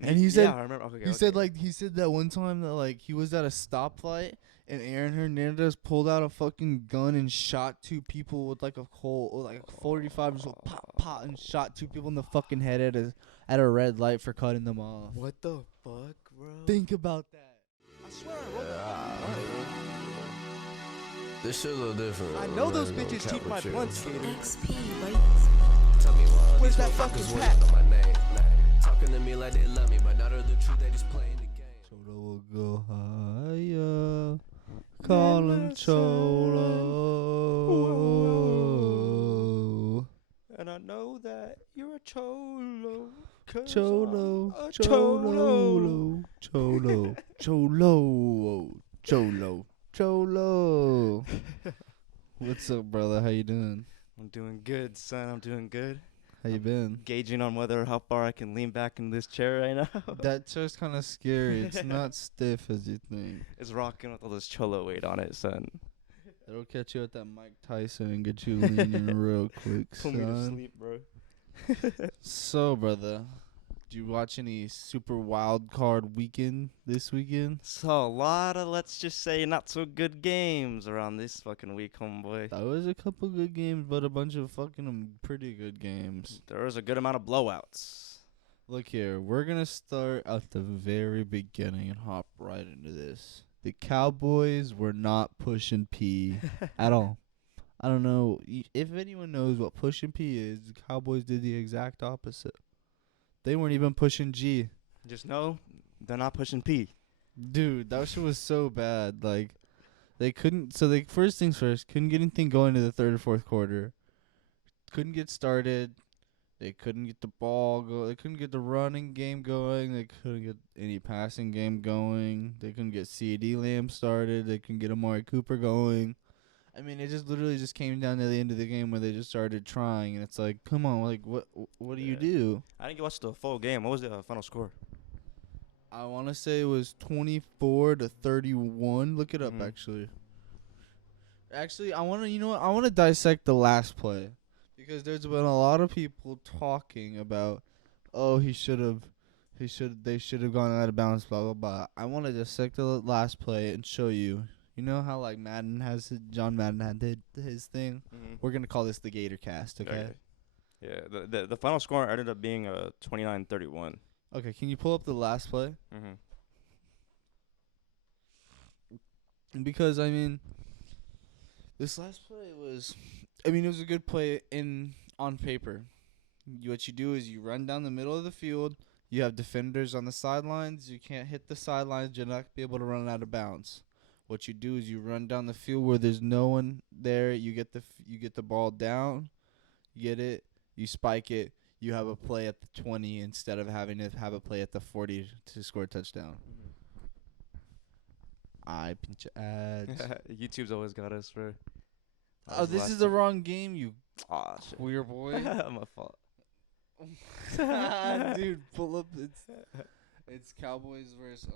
And he said, I remember. Okay, he said he said that one time that like he was at a stoplight and Aaron Hernandez pulled out a fucking gun and shot two people with like a Colt or like a 45 and so pop pop and shot two people in the fucking head at a red light for cutting them off. What the fuck, bro? Think about that. I swear I wrote that. This shit a little different. I know those bitches keep my blunts, Gator. XP, right? Tell me why Where's these that motherfuckers fucking wanna pack? know my name. Talking to me like they love me, but not of the truth, they just playing the game. Cholo will go higher. Call him Cholo. And I know that you're a cholo. Cholo. A Cholo. Cholo. Cholo. Cholo. Cholo. What's up, brother? How you doing? I'm doing good, son. I'm doing good. How you been? Gauging on how far I can lean back in this chair right now. That chair's kind of scary. It's not stiff as you think. It's rocking with all this cholo weight on it, son. It'll catch you at that Mike Tyson and get you leaning real quick, Put me to son. sleep, bro. So, brother, did you watch any super wild card weekend this weekend? So, a lot of, let's just say, not so good games around this fucking week, homeboy. That was a couple good games, but a bunch of fucking pretty good games. There was a good amount of blowouts. Look here, we're going to start at the very beginning and hop right into this. The Cowboys were not pushing P at all. I don't know if anyone knows what pushing P is. The Cowboys did the exact opposite. They weren't even pushing G. Just know, they're not pushing P. Dude, that shit was so bad. Like, they couldn't. So they first things first, couldn't get anything going to the third or fourth quarter. Couldn't get started. They couldn't get the ball go. They couldn't get the running game going. They couldn't get any passing game going. They couldn't get C.D. Lamb started. They couldn't get Amari Cooper going. I mean, it just literally just came down to the end of the game where they just started trying, and it's like, come on, like what do you do? I didn't get watch the full game. What was the final score? I want to say it was 24-31. Look it up, Mhm. actually. Actually, I want to, you know what? I want to dissect the last play because there's been a lot of people talking about, oh, they should have gone out of bounds, blah blah blah. I want to dissect the last play and show you. You know how like John Madden did his thing. Mm-hmm. We're gonna call this the Gator Cast, okay? Yeah, the final score ended up being 29-31. Okay, can you pull up the last play? Mm-hmm. Because I mean, this last play was, it was a good play on paper. What you do is you run down the middle of the field. You have defenders on the sidelines. You can't hit the sidelines. You're not gonna be able to run out of bounds. What you do is you run down the field where there's no one there. You get the ball down. You get it. You spike it. You have a play at the 20 instead of having to have a play at the 40 to score a touchdown. I pinch your ads. YouTube's always got us, bro. Oh, this is the wrong game, you Aw, shit. queer boy. My fault. Dude, pull up. It's Cowboys versus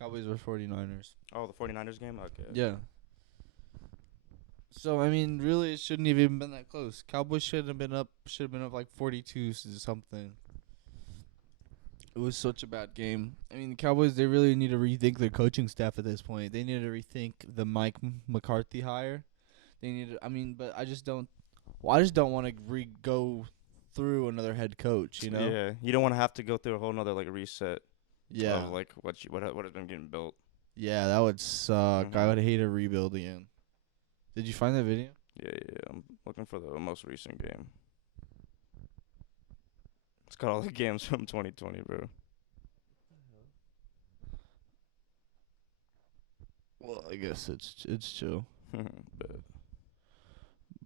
49ers. Oh, the 49ers game? Okay. Yeah. So I mean, really, it shouldn't have even been that close. Cowboys should have been up like 42 something. It was such a bad game. I mean, the Cowboys, they really need to rethink their coaching staff at this point. They need to rethink the Mike McCarthy hire. They need to. I mean, but I just don't want to go through another head coach. You know? Yeah, you don't want to have to go through a whole nother reset. Yeah. Of what has been getting built. Yeah, that would suck. I Mhm. would hate a rebuild again. Did you find that video? Yeah. I'm looking for the most recent game. It's got all the games from 2020, bro. Well, I guess it's chill. But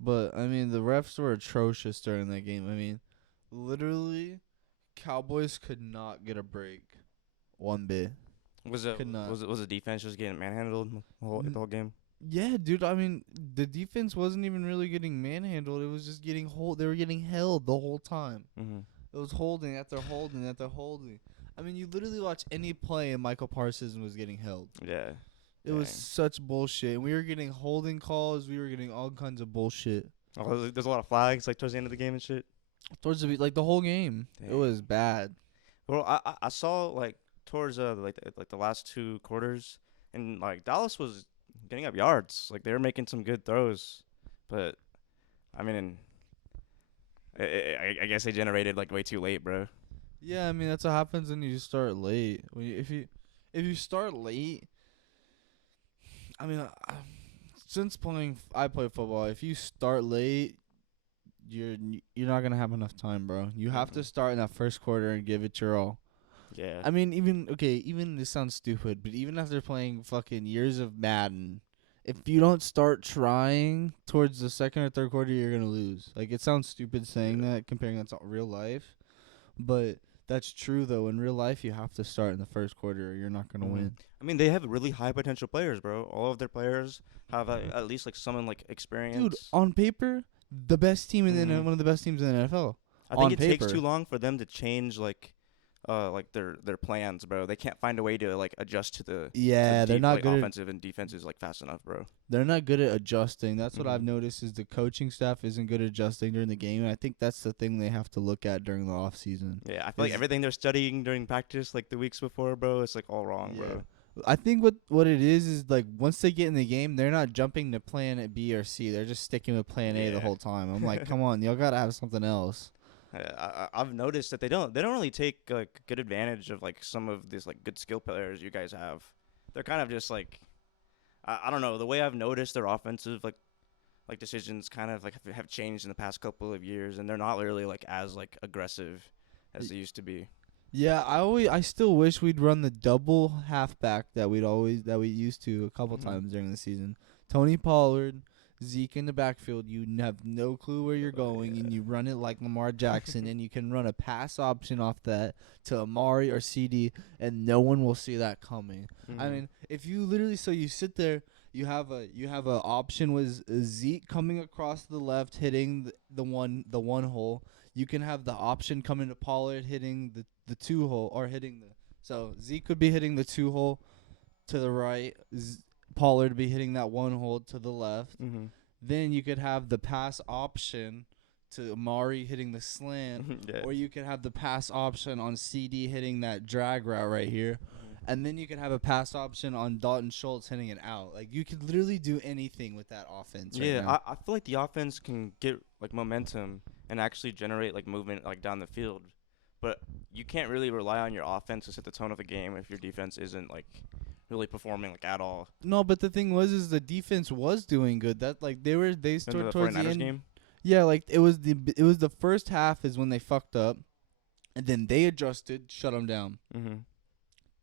But I mean, the refs were atrocious during that game. I mean, literally, Cowboys could not get a break one bit. was Could not. the defense just getting manhandled the whole game? Yeah, dude. I mean, the defense wasn't even really getting manhandled. It was just getting They were getting held the whole time. Mm-hmm. It was holding after holding after holding. I mean, you literally watch any play and Michael Parsons was getting held. Yeah. It was Dang. such bullshit. We were getting holding calls. We were getting all kinds of bullshit. Oh, there's a lot of flags towards the end of the game and shit. Towards the whole game. It Dang. was bad. Well, I saw like towards like the last two quarters, and like Dallas was getting up yards. Like they were making some good throws, but I mean, I guess they generated like way too late, bro. Yeah, I mean that's what happens when you start late. If you start late, I mean, since I play football. If you start late, you're not gonna have enough time, bro. You have to start in that first quarter and give it your all. Yeah. I mean, even this sounds stupid, but even after playing fucking years of Madden, if you don't start trying towards the second or third quarter, you're gonna lose. Like it sounds stupid saying that, comparing that to real life, but that's true though. In real life, you have to start in the first quarter, or you're not gonna win. I mean, they have really high potential players, bro. All of their players have at least like someone like experience. Dude, on paper, the best team in the Mhm. one of the best teams in the NFL. I think on it takes paper. too long for them to change like their plans, bro. They can't find a way to like adjust to the Yeah, they're not like, good. offensive and defenses like fast enough, bro. They're not good at adjusting. That's what I've Mhm. noticed is the coaching staff isn't good at adjusting during the game. And I think that's the thing they have to look at during the off season. Yeah, I feel like Is- everything they're studying during practice, like the weeks before, bro, it's like all wrong, bro. I think what it is like once they get in the game, they're not jumping to plan at B or C. They're just sticking with plan A the Yeah. whole time. I'm like, come on, y'all gotta have something else. I've noticed that they don't really take like good advantage of like some of these like good skill players you guys have. They're kind of just like I don't know, the way I've noticed their offensive like decisions kind of like have changed in the past couple of years, and they're not really like as like aggressive as they used to be. Yeah, I still wish we'd run the double halfback that we used to a couple Mhm. times during the season. Tony Pollard, Zeke in the backfield. You have no clue where you're going, and you run it like Lamar Jackson, and you can run a pass option off that to Amari or CD, and no one will see that coming. I Mhm. mean, if you literally you sit there, you have a option with Zeke coming across the left, hitting the one hole. You can have the option coming to Pollard hitting the two hole or hitting the so Zeke could be hitting the two hole to the right, Pollard be hitting that one hole to the left. Mhm. Then you could have the pass option to Amari hitting the slant, Yeah. or you could have the pass option on CD hitting that drag route right here. And then you could have a pass option on Dalton Schultz hitting it out. Like you could literally do anything with that offense. Yeah, right now. I feel like the offense can get like momentum and actually generate like movement like down the field, but you can't really rely on your offense to set the tone of the game if your defense isn't like really performing like at all. No, but the thing is the defense was doing good. That like they In started the towards the 49ers end. game. Yeah, like it was the first half is when they fucked up, and then they adjusted, shut them down. Mm-hmm.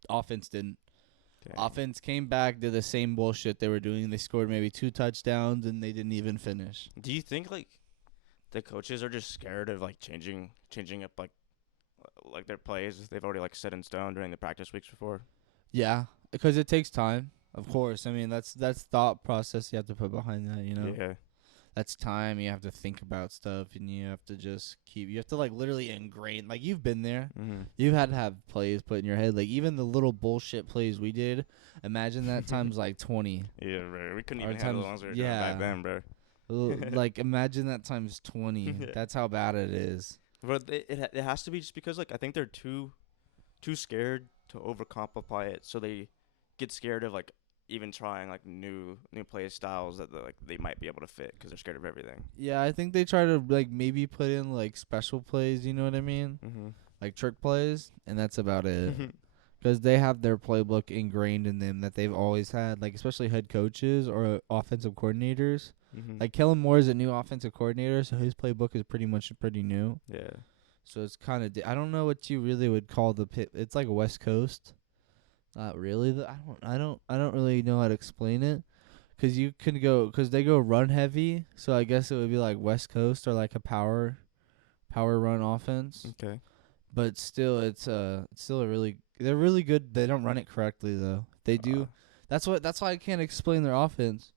Offense didn't. Offense came back, did the same bullshit they were doing. They scored maybe 2 touchdowns, and they didn't even finish. Do you think like the coaches are just scared of like changing up like their plays they've already like set in stone during the practice weeks before? Yeah, because it takes time. Of course, I mean that's thought process you have to put behind that. You know, Yeah. that's time. You have to think about stuff, and you have to just you have to like literally ingrain. Like you've been there. Mm-hmm. You've had to have plays put in your head. Like even the little bullshit plays we did. Imagine that times like 20. Yeah, bro. We couldn't Or even handle the times- ones we were doing yeah. back then, bro. Like imagine that times 20. That's how bad it is. But it has to be just because like I think they're too scared to overcomplicate it, so they get scared of like even trying like new play styles that like they might be able to fit because they're scared of everything. Yeah, I think they try to like maybe put in like special plays. You know what I mean? Mm-hmm. Like trick plays, and that's about it. Because they have their playbook ingrained in them that they've always had, like especially head coaches or offensive coordinators. Mm-hmm. Like Kellen Moore is a new offensive coordinator, so his playbook is pretty new. Yeah. So it's kind of I don't know what you really would call the pit. It's like West Coast. Not really. I don't really know how to explain it. Cause you can cause they go run heavy, so I guess it would be like West Coast or like a power run offense. Okay. But still, it's still they're really good. They don't run it correctly though. They do. That's why I can't explain their offense.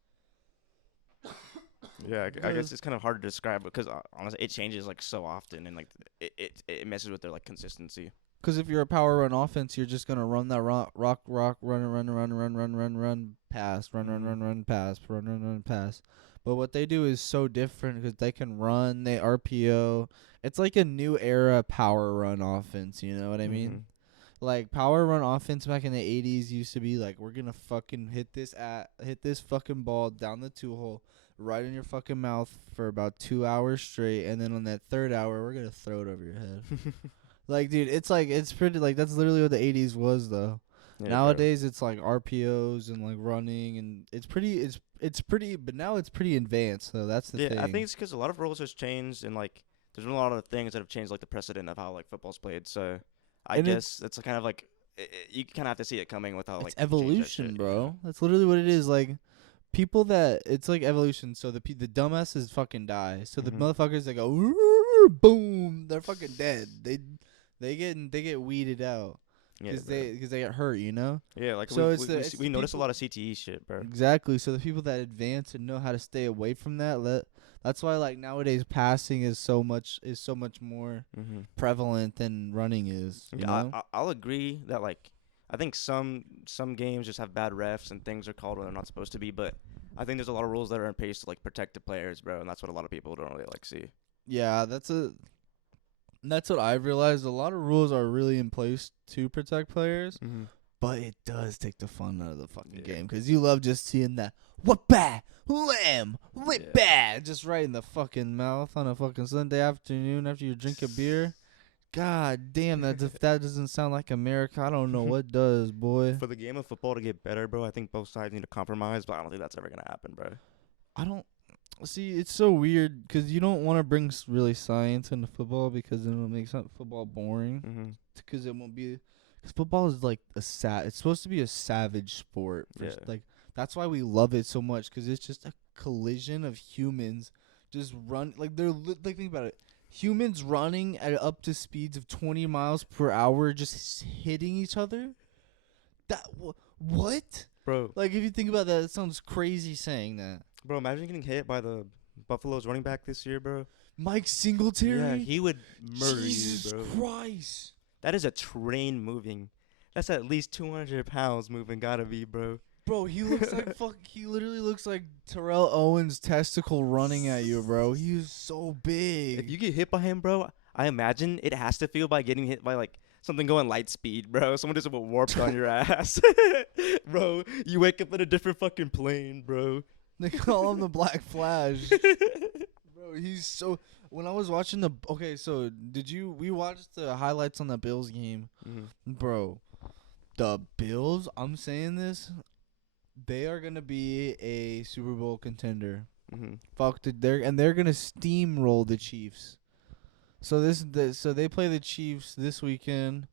Yeah, I guess Because- it's kind of hard to describe because honestly, it changes like so often, and like it messes with their like consistency. Because if you're a power run offense, you're just gonna run that rock, run, pass, run, pass. But what they do is so different because they can run, they RPO. It's like a new era power run offense. You know what I mean? Mhm. Like power run offense back in the 80s used to be like, we're gonna fucking hit this fucking ball down the 2-hole right in your fucking mouth for about 2 hours straight, and then on that third hour we're gonna throw it over your head. Like, dude, it's pretty, like, that's literally what the 80s was though. Yeah, Nowadays it's like RPOs and like running, and it's pretty, but now it's pretty advanced though. That's the yeah, thing. I think it's because a lot of rules has changed, and like there's been a lot of things that have changed like the precedent of how like football's played. So I And guess it's kind of like you kind of have to see it coming with how like it's they change that evolution, shit, bro. That's literally what it is. Like, people that it's like evolution. So the dumbasses fucking die. So the Mhm. motherfuckers that go "Ooh, boom, they're fucking dead. They get weeded out Yeah, because bro. they get hurt. You know. Yeah, like So we notice a lot of CTE shit, bro. Exactly. So the people that advance and know how to stay away from that, that's why like nowadays passing is so much more Mm-hmm. prevalent than running is. You know. I'll agree that like I think some games just have bad refs and things are called when they're not supposed to be, but I think there's a lot of rules that are in place to like protect the players, bro, and that's what a lot of people don't really like see. Yeah, that's what I've realized. A lot of rules are really in place to protect players, Mm-hmm. but it does take the fun out of the fucking Yeah. game because you love just seeing that what bat, lamb, whip bat, just right in the fucking mouth on a fucking Sunday afternoon after you drink a beer. God damn, if that doesn't sound like America, I don't know what does, boy. For the game of football to get better, bro, I think both sides need to compromise, but I don't think that's ever gonna happen, bro. I don't see. It's so weird because you don't want to bring really science into football because then it'll make football boring. Mm-hmm. Because it won't be. Because football is like it's supposed to be a savage sport. Yeah. Like that's why we love it so much because it's just a collision of humans just run like like think about it. Humans running at up to speeds of 20 miles per hour, just hitting each other. That what? Bro, Like if you think about that, it sounds crazy saying that. bro, imagine getting hit by the Buffalo's running back this year, bro. Mike Singletary. Yeah, he would murder Jesus you, bro. Christ. That is a train moving. That's at least 200 pounds moving, gotta be, bro. Bro, he looks like he literally looks like Terrell Owens' testicle running at you, bro. He's so big. If you get hit by him, bro, I imagine it has to feel by getting hit by like something going light speed, bro. Someone just warped on your ass. Bro, you wake up in a different fucking plane, bro. They call him the Black Flash. Bro, he's so. When I was watching so we watched the highlights on the Bills game. Mm-hmm. Bro, the Bills, I'm saying this, they are going to be a Super Bowl contender. Mm-hmm. They're going to steamroll the Chiefs. So they play the Chiefs this weekend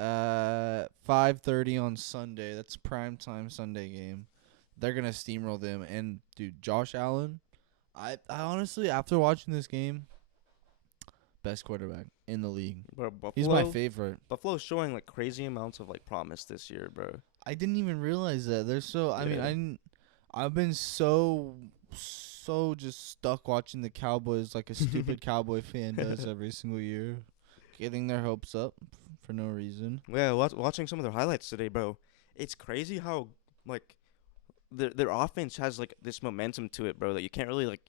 5:30 on Sunday. That's primetime Sunday game. They're going to steamroll them, and dude, Josh Allen, I honestly, after watching this game, best quarterback in the league. Bro, Buffalo, He's my favorite. Buffalo's showing like crazy amounts of like promise this year, bro. I didn't even realize that. They're so. I Yeah. mean, I've been so just stuck watching the Cowboys like a stupid Cowboy fan does every single year, getting their hopes up for no reason. Yeah, watching some of their highlights today, bro. It's crazy how like their offense has like this momentum to it, bro, that you can't really like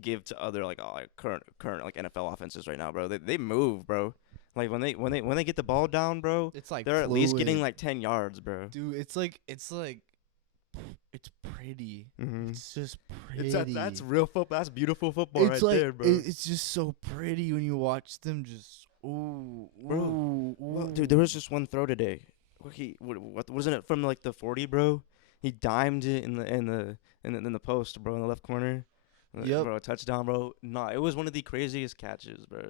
give to other like current like NFL offenses right now, bro. They move, bro. Like when they get the ball down, bro, It's like they're at least fluid. getting like 10 yards, bro. Dude, it's pretty. Mm-hmm. It's just pretty. That's real football. That's beautiful football It's right like there, bro. it's just so pretty when you watch them just Bro, ooh. Well, dude, there was just one throw today. What wasn't it from like the 40, bro? He dimed it in the post, bro, in the left corner. Yep. Bro, touchdown, bro. Nah, it was one of the craziest catches, bro.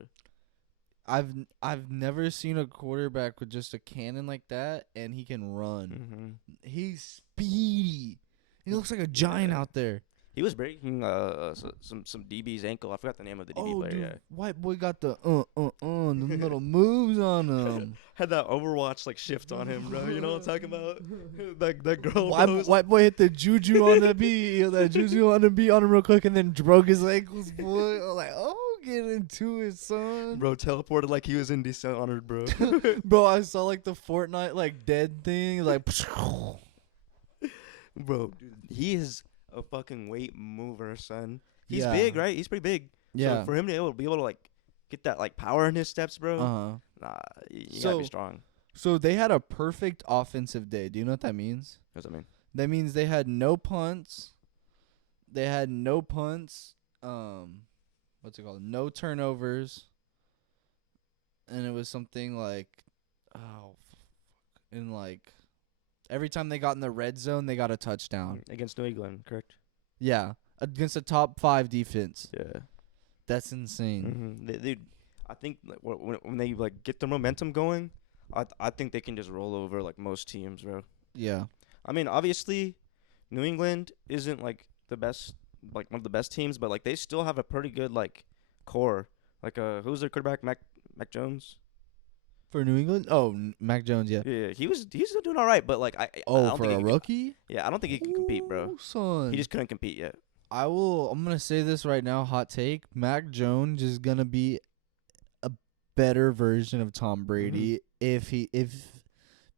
I've never seen a quarterback with just a cannon like that, and he can run. Mm-hmm. He's speedy. He looks like a giant out there. He was breaking some DB's ankle. I forgot the name of the DB Oh, player. dude, Yeah. white boy got the them little moves on him. Had that Overwatch like shift on him, bro. You know what I'm talking about? that girl. White boy hit the juju on the beat. That juju on the beat on him real quick, and then broke his ankles, boy. I was like, oh, get into it, son. Bro teleported like he was in Dishonored, bro. Bro, I saw like the Fortnite like dead thing, like. Bro, dude, he is a fucking weight mover, son. He's Yeah. big, right? He's pretty big. Yeah. So for him to be able to like get that like power in his steps, bro. Uh-huh. Nah, you gotta So- be strong. So they had a perfect offensive day. Do you know what that means? What does that mean? That means they had no punts. What's it called? No turnovers. And it was something like, and like, every time they got in the red zone, they got a touchdown. Against New England, correct? Yeah, against a top 5 defense. Yeah. That's insane. Dude, I think like, when they like get the momentum going, I think they can just roll over like most teams, bro. Yeah. I mean, obviously, New England isn't like the best, like one of the best teams, but like they still have a pretty good like core. Like who's their quarterback? Mac Jones. For New England? Oh, Mac Jones, yeah. Yeah, he's still doing all right, but like I Oh, don't for think a he can- rookie? yeah, I don't think he can compete, bro. Ooh, son. He just couldn't compete yet. I'm going to say this right now, hot take. Mac Jones is going to be a better version of Tom Brady if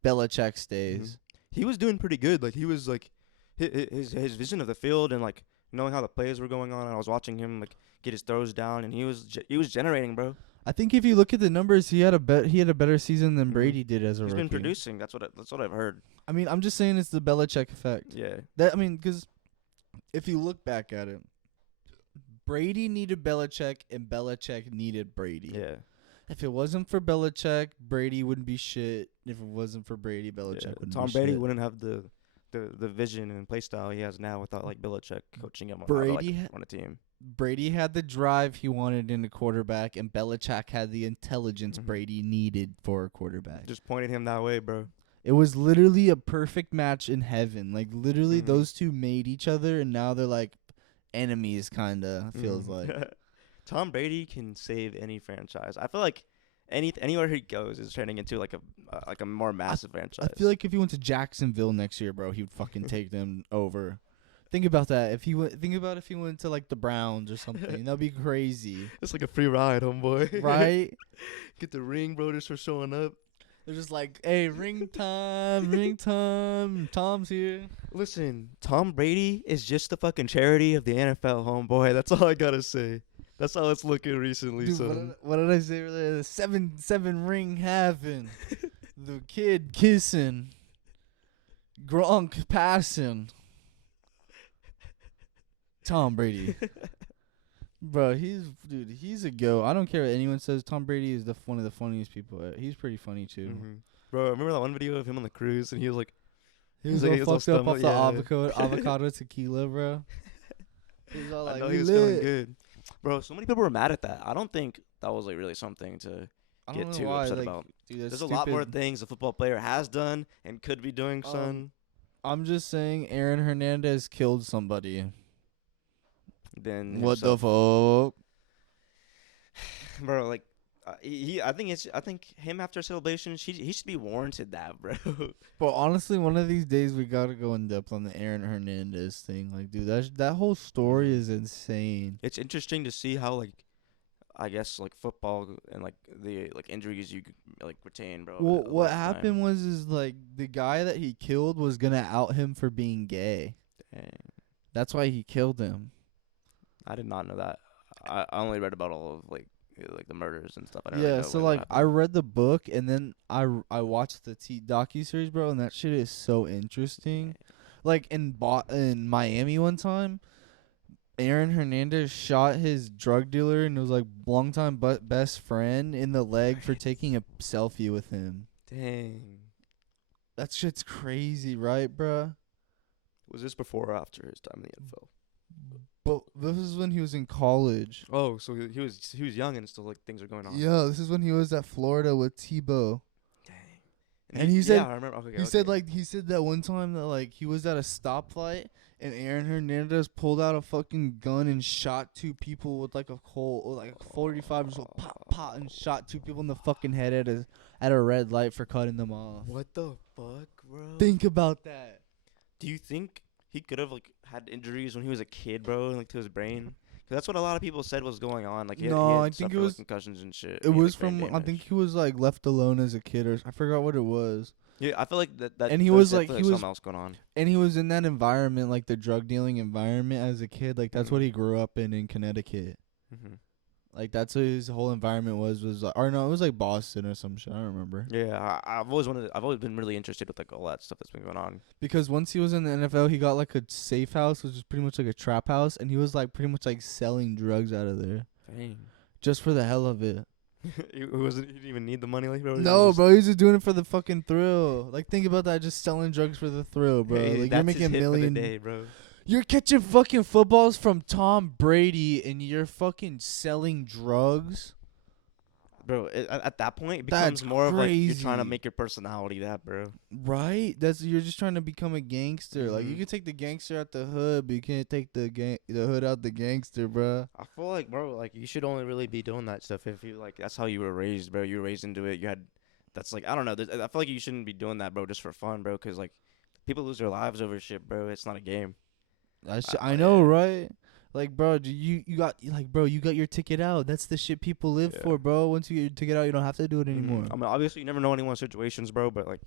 Belichick stays. He was doing pretty good. Like he was like his vision of the field and like knowing how the plays were going on. And I was watching him like get his throws down, and he was generating, bro. I think if you look at the numbers, he had a better season than Brady did as a He's rookie. been producing. That's what I've heard. I mean, I'm just saying it's the Belichick effect. Yeah. Because if you look back at it, Brady needed Belichick and Belichick needed Brady. Yeah. If it wasn't for Belichick, Brady wouldn't be shit. If it wasn't for Brady, Belichick Yeah. wouldn't Tom be Brady shit. wouldn't have the vision and play style he has now without like Belichick coaching him on Brady how to, like, run a team. Brady had the drive he wanted in a quarterback, and Belichick had the intelligence Mhm. Brady needed for a quarterback. Just pointed him that way, bro. It was literally a perfect match in heaven. Like, literally, Mhm. those two made each other, and now they're like enemies, kind of, feels Mhm. like. Tom Brady can save any franchise. I feel like anywhere he goes is turning into like a more massive franchise. I feel like if he went to Jacksonville next year, bro, he would fucking take them over. Think about that. If he went to like the Browns or something, that'd be crazy, it's like a free ride, homeboy. right? Get the ring, bro, just for showing up. They're just like, hey, ring time, Tom's here. Listen, Tom Brady is just the fucking charity of the NFL, homeboy. That's all I gotta say. That's how it's looking recently, Dude, son. what did I say earlier? The seven ring having, the kid kissing, Gronk passing. Tom Brady. Bro, he's a go. I don't care what anyone says. Tom Brady is one of the funniest people. He's pretty funny too. Bro, remember that one video of him on the cruise and he was like, He was like- all he was all fucked up off stumbled- the yeah. avocado tequila, bro. He was all I like, know "We he was feeling lit." good. Bro, so many people were mad at that. I don't think that was like really something to I get don't know too why, upset like, about. dude, that's There's a lot more stupid. things a football player has done and could be doing, son. I'm just saying, Aaron Hernandez killed somebody. Than What the himself. fuck? Bro, like I think him after celebration, he should be warranted that, bro. But honestly, one of these days we gotta go in depth on the Aaron Hernandez thing. Like, dude, that whole story is insane. It's interesting to see how like I guess like football and like the like injuries you like retain, bro. Well, over what time. happened was like the guy that he killed was gonna out him for being gay. Dang. That's why he killed him. I did not know that. I only read about all of like the murders and stuff. I didn't really Yeah, know so what like I happened. read the book and then I watched the docuseries, bro, and that shit is so interesting. Like in Miami one time, Aaron Hernandez shot his drug dealer and was like longtime best friend in the leg for taking a selfie with him. Dang. That shit's crazy, right, bruh? Was this before or after his time in the NFL? But this is when he was in college. Oh, so he was young and still like things are going on. Yeah, this is when he was at Florida with Tebow. Dang. And he said- yeah, I remember. Okay, He said that one time that like he was at a stoplight and Aaron Hernandez pulled out a fucking gun and shot two people with like a Colt or like a 45, just went pop pop and shot two people in the fucking head at a red light for cutting them off. What the fuck, bro? Think about that. Do you think he could have like had injuries when he was a kid, bro, like to his brain? 'Cause that's what a lot of people said was going on. Like he No, had I think it suffered, like, was- concussions and shit. It and he had, was like, brain from I damage. think he was like left alone as a kid or I forgot what it was. Yeah, I feel like that. And he there's was like definitely something else going on. and he was in that environment, like the drug dealing environment as a kid. Like that's what he grew up in Connecticut. Mm-hmm. Like that's what his whole environment was like, or no, it was like Boston or some shit. I don't remember. Yeah, I've always wanted. I've always been really interested with like all that stuff that's been going on. Because once he was in the NFL, he got like a safe house, which is pretty much like a trap house, and he was like pretty much like selling drugs out of there Dang. just for the hell of it. He didn't even need the money, like bro. No, bro, he's just doing it for the fucking thrill. Like think about that, just selling drugs for the thrill, bro. Hey, like that's you're making his hit for the million. day, bro. You're catching fucking footballs from Tom Brady, and you're fucking selling drugs. Bro, at that point, it That's becomes more of like you're trying to crazy. make your personality that, bro. Right? You're just trying to become a gangster. Like you Mhm. can take the gangster out the hood, but you can't take the hood out the gangster, bro. I feel like, bro, like you should only really be doing that stuff if you like. That's how you were raised, bro. You were raised into it. You had. That's like I don't know. I feel like you shouldn't be doing that, bro, just for fun, bro. Cause like people lose their lives over shit, bro. It's not a game. I know, right? Like, bro, you got your ticket out. That's the shit people live Yeah. for, bro. Once you get your ticket out, you don't have to do it Mhm. anymore. I mean, obviously, you never know anyone's situations, bro. But like,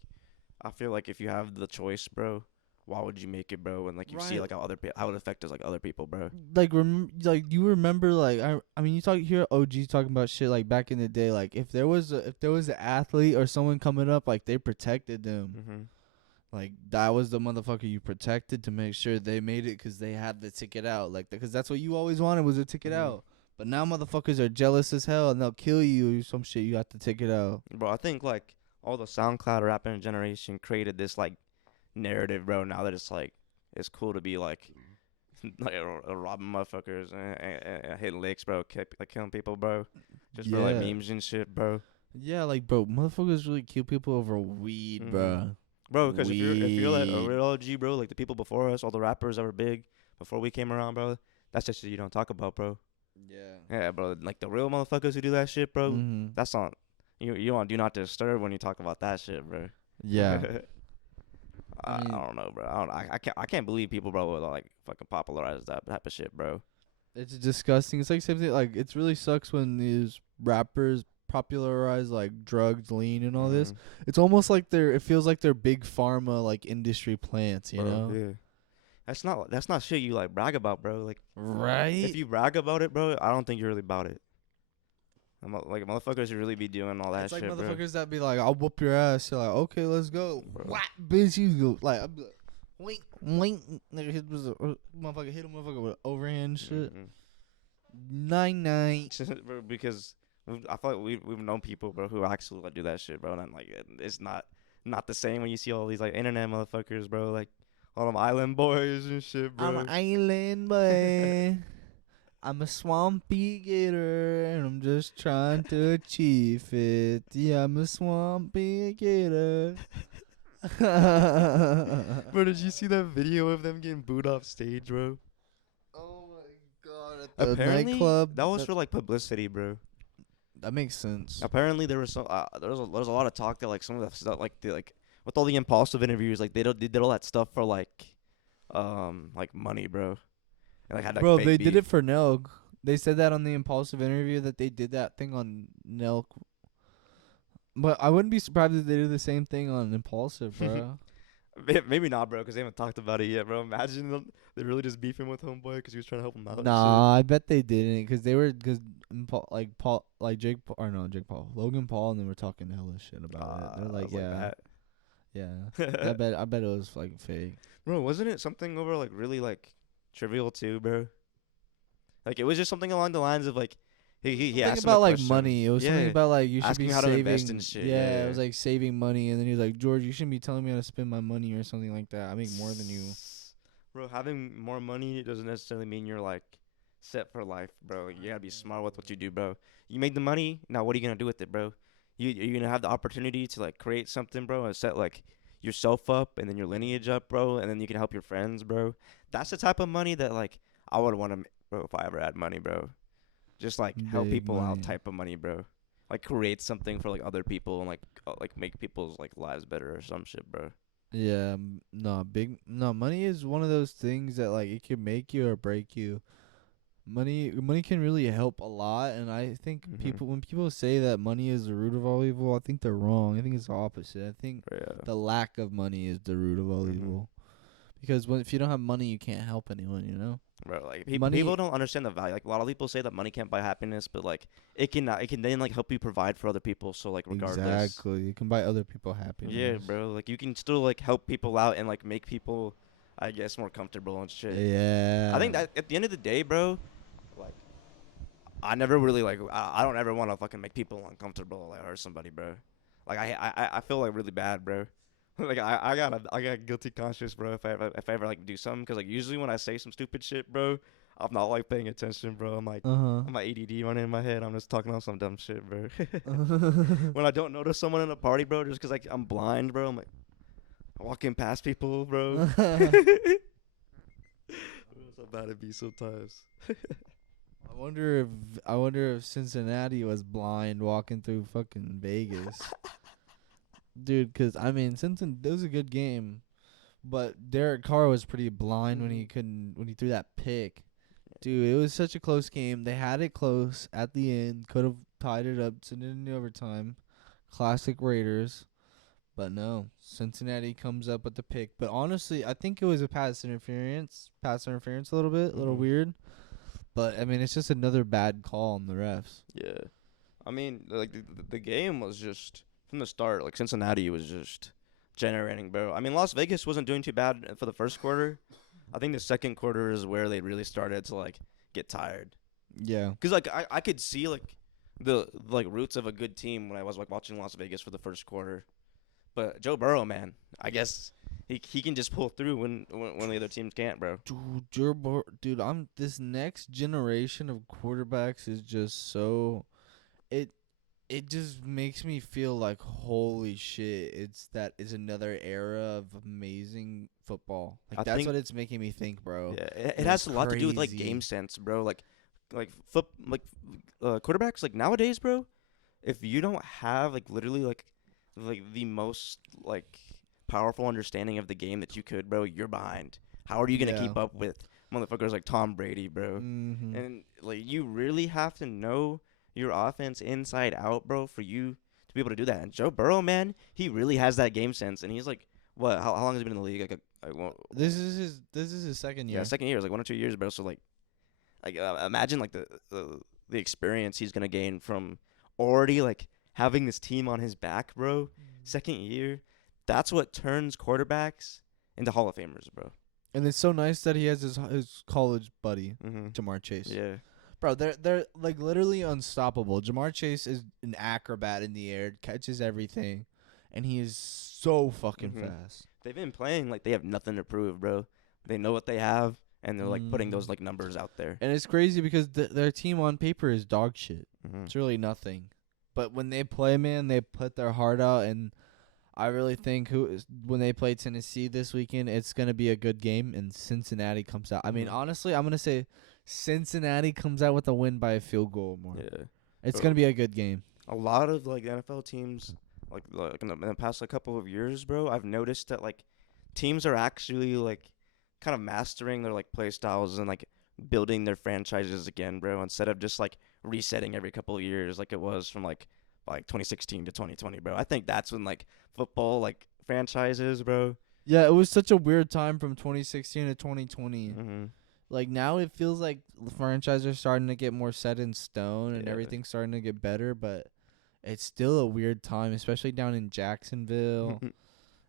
I feel like if you have the choice, bro, why would you make it, bro? And like you see Right. like how it affects like other people, bro. Like you remember like I mean you hear OGs talking about shit like back in the day, like if there was an athlete or someone coming up, like they protected them. Mm-hmm. Like that was the motherfucker you protected to make sure they made it because they had the ticket out. Like because that's what you always wanted was a ticket Mhm. out. But now motherfuckers are jealous as hell and they'll kill you or some shit. You got the ticket out. Bro, I think like all the SoundCloud rapping generation created this like narrative, bro. Now that it's like it's cool to be like like robbing motherfuckers and hitting licks, bro. Like killing people, bro. Just for like Yeah. memes and shit, bro. Yeah, like bro, motherfuckers really kill people over weed, Mhm. bro. Bro, because if you're like a Weed. real OG, bro, like the people before us, all the rappers that were big before we came around, bro, that's just shit you don't talk about, bro. Yeah. Yeah, bro, like the real motherfuckers who do that shit, bro, Mm-hmm. that's on you on do not disturb when you talk about that shit, bro. Yeah. I mean- don't know, bro. I can't believe people, bro, would like fucking popularize that type of shit, bro. It's disgusting. It's like same thing. Like it really sucks when these rappers popularize like drugs, lean, and all this. Mhm. It's almost like it feels like they're big pharma like industry plants, you Bro, know? yeah. That's not shit you like brag about, bro. Like Right? if you brag about it, bro, I don't think you're really about it. Like motherfuckers should really be doing all that It's like shit, bro. motherfuckers that be like, "I'll whoop your ass." You're like, "Okay, let's go." Bro. What, bitch? You go like, I'm like, wink, wink. Nigga hit motherfucker hit a motherfucker with overhand shit. Mhm. 9-9. Bro, because I feel like we've known people, bro, who actually like do that shit, bro. And I'm like, it's not the same when you see all these like internet motherfuckers, bro, like all them island boys and shit, bro. I'm an island boy. I'm a swampy gator, and I'm just trying to achieve it. Yeah, I'm a swampy gator. Bro, did you see that video of them getting booed off stage, bro? Oh my god! At the Apparently, nightclub. that was for like publicity, bro. That makes sense. Apparently, there was there was a lot of talk that like some of the stuff like with all the impulsive interviews, like they did all that stuff for like money, bro. And like had like Bro, fake they beef. did it for Nelk. They said that on the impulsive interview that they did that thing on Nelk. But I wouldn't be surprised if they do the same thing on impulsive, bro. Maybe not, bro, because they haven't talked about it yet, bro. Imagine them, they're really just beefing with Homeboy because he was trying to help him out. and Nah, I bet they didn't, cause Jake Paul, Logan Paul, and they were talking hella shit shit. about it. I They're like, was that. yeah. I bet it was like fake. Bro, wasn't it something over like really like trivial too, bro? Like it was just something along the lines of like he Something asked him a about like question. money. It was something Yeah. about like you should Asking be how to saving. invest in shit, Yeah, yeah. it was like saving money, and then he was like, George, you shouldn't be telling me how to spend my money or something like that. I make more than you. Bro, having more money doesn't necessarily mean you're like set for life, bro. You gotta be smart with what you do, bro. You made the money, now what are you gonna do with it, bro? You're gonna have the opportunity to like create something, bro, and set like yourself up and then your lineage up, bro, and then you can help your friends, bro. That's the type of money that like I would want to, bro, if I ever had money, bro. Just like help Big people money. out type of money, bro. Like create something for like other people and like make people's like lives better or some shit, bro. Yeah, money is one of those things that like it can make you or break you. Money can really help a lot, and I think Mhm. when people say that money is the root of all evil, I think they're wrong. I think it's the opposite. I think Yeah. the lack of money is the root of all Mhm. evil. Because if you don't have money, you can't help anyone. You know, Bro, like money. people don't understand the value. Like a lot of people say that money can't buy happiness, but like it can then like help you provide for other people. So like regardless, Exactly. You can buy other people yeah, happiness. bro. Like you can still like help people out and like make people, I guess, more comfortable and shit. I think Yeah. that at the end of the day, bro, like I never really like I don't ever want to fucking make people uncomfortable like hurt somebody, bro. Like I feel like really bad, bro. Like I got guilty conscious, bro. If I ever like do something, cause like usually when I say some stupid shit, bro, I'm not like paying attention, bro. I'm like Uh I'm my ADD running in my head. I'm just talking on some dumb shit, bro. huh. When I don't notice someone in a party, bro, just cause like I'm blind, bro. I'm like walking past people, bro. So bad it be sometimes. I wonder if Cincinnati was blind walking through fucking Vegas, dude. Cause I mean, Cincinnati, it was a good game, but Derek Carr was pretty blind when he couldn't when he threw that pick. Dude, it was such a close game. They had it close at the end. Could have tied it up, sent it into overtime. Classic Raiders. But no, Cincinnati comes up with the pick. But honestly, I think it was a pass interference. Pass interference a little bit, a little Mhm. weird. But I mean, it's just another bad call on the refs. Yeah. I mean, like the game was just from the start. Like Cincinnati was just generating, bro. I mean, Las Vegas wasn't doing too bad for the first quarter. I think the second quarter is where they really started to like get tired. Yeah. Cause like I could see like the like roots of a good team when I was like watching Las Vegas for the first quarter. But Joe Burrow, man, I guess he can just pull through when the other teams can't, bro. Dude, I'm this next generation of quarterbacks is just so it it just makes me feel like holy shit, it's another era of amazing football. I Like that's think what it's making me think, bro. yeah, it And has it's a lot to do with like crazy. game sense, bro. Quarterbacks like nowadays, bro. If you don't have like literally like the most like powerful understanding of the game that you could, bro, you're behind. How are you gonna Yeah. keep up with motherfuckers like Tom Brady, bro? Mhm. And like you really have to know your offense inside out, bro, for you to be able to do that. And Joe Burrow, man, he really has that game sense, and he's like, what? How long has he been in the league? This is his second Yeah, year. second year, like 1 or 2 years, bro. So like imagine like the experience he's gonna gain from already like having this team on his back, bro. Second year, that's what turns quarterbacks into Hall of Famers, bro. And it's so nice that he has his college buddy, Mhm. Jamar Chase. Yeah. Bro, they're like literally unstoppable. Jamar Chase is an acrobat in the air, catches everything, and he is so fucking Mhm. fast. They've been playing like they have nothing to prove, bro. They know what they have, and they're like putting those Mhm. like numbers out there. And it's crazy because their team on paper is dog shit. Mhm. It's really nothing. But when they play, man, they put their heart out, and I really think when they play Tennessee this weekend, it's gonna be a good game, and Cincinnati comes out. I mean, Mhm. honestly, I'm gonna say Cincinnati comes out with a win by a field goal or more. Yeah. It's Bro, gonna be a good game. a lot of like NFL teams, like in the past like couple of years, bro, I've noticed that like teams are actually like kind of mastering their like play styles and like building their franchises again, bro, instead of just like resetting every couple of years like it was from like 2016 to 2020, bro. I think that's when like football like franchises, bro. Yeah, it was such a weird time from 2016 to 2020. Mhm. Like now it feels like the franchises are starting to get more set in stone and Yeah. everything's starting to get better, but it's still a weird time, especially down in Jacksonville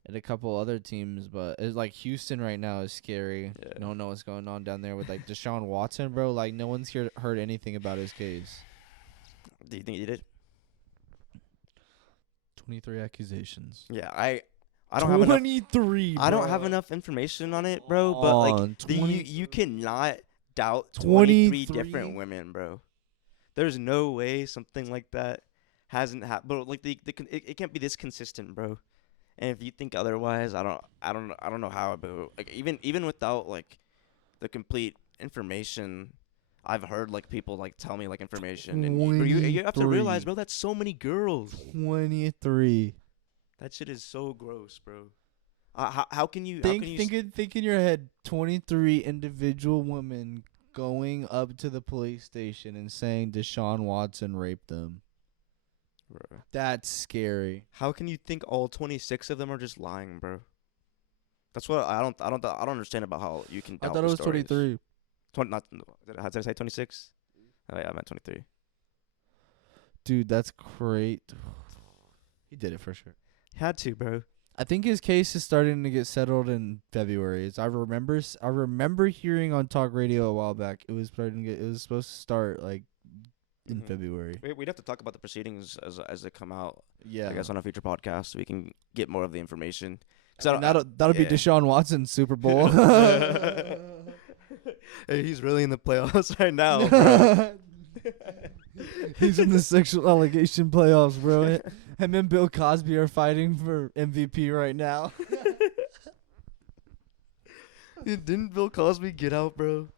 and a couple other teams. But it's like Houston right now is scary. Yeah. Don't know what's going on down there with like Deshaun Watson, bro. Like no one's heard anything about his case. Do you think he did? 23 accusations. Yeah, I don't have enough 23. I don't have enough information on it, bro, but like on, you cannot doubt 23 different 23? women, bro. There's no way something like that hasn't happened. But like it can't be this consistent, bro. And if you think otherwise, I don't know how. But like even without like the complete information, I've heard like people like tell me like information, and you have to realize, 23. bro, that's so many girls. 23. That shit is so gross, bro. How can you how can you Think in your head, 23 individual women going up to the police station and saying Deshaun Watson raped them. Bro. That's scary. How can you think all 26 of them are just lying, bro? That's what I don't understand about how you can. I Doubt thought the it was stories. 23. Did I say 26? Oh yeah, I meant 23. Dude, that's great. He did it for sure. Had to, bro. I think his case is starting to get settled in February. I remember hearing on talk radio a while back. It was supposed to start like in February. We'd have to talk about the proceedings as they come out. Yeah, I guess on a future podcast so we can get more of the information. I mean, that'll be Deshaun Watson's Super Bowl. Hey, he's really in the playoffs right now, bro. He's in the sexual allegation playoffs, bro. Him and Bill Cosby are fighting for MVP right now. Didn't Bill Cosby get out, bro?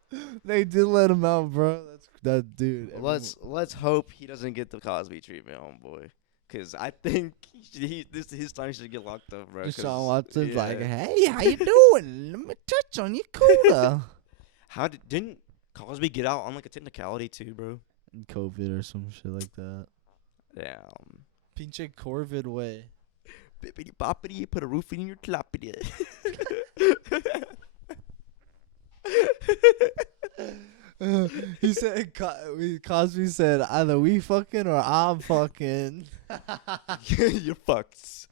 They did let him out, bro. That dude. Let's hope he doesn't get the Cosby treatment, homeboy. Cause I think his time should get locked up, bro. Deshaun Watson's like, hey, how you doing? Let me touch on your cooler. Didn't Cosby get out on like a technicality too, bro? COVID or some shit like that. Damn. Pinche Corvid way. Bippity boppity, put a roof in your clappity. He said, Cosby said, either we fucking or I'm fucking. You're fucked.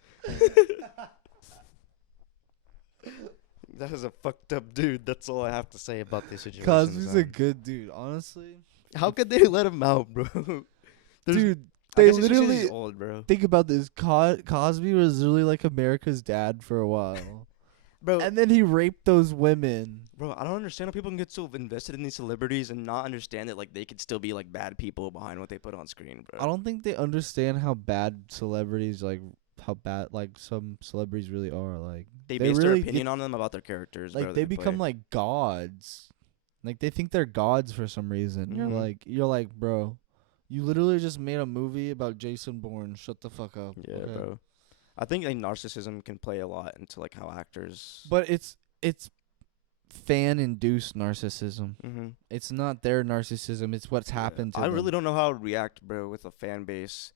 That is a fucked up dude. That's all I have to say about this situation. Cosby's a good dude, honestly. How could they let him out, bro? Dude, I they guess it's 'cause literally he's old, bro. think about this. Cosby was really like America's dad for a while. Bro, And then he raped those women. bro, I don't understand how people can get so invested in these celebrities and not understand that like they could still be like bad people behind what they put on screen, bro. I don't think they understand how bad celebrities, like, how bad, like, some celebrities really are. Like, They they base their really opinion on them about their characters. like, bro, they play. become like gods. Like, they think they're gods for some reason. Mhm. You're like, bro, you literally just made a movie about Jason Bourne. Shut the fuck up. Yeah, okay? bro. I think like narcissism can play a lot into like how actors. But it's fan-induced narcissism. Mm-hmm. It's not their narcissism. It's what's happened to I them. really don't know how I would react, bro, with a fan base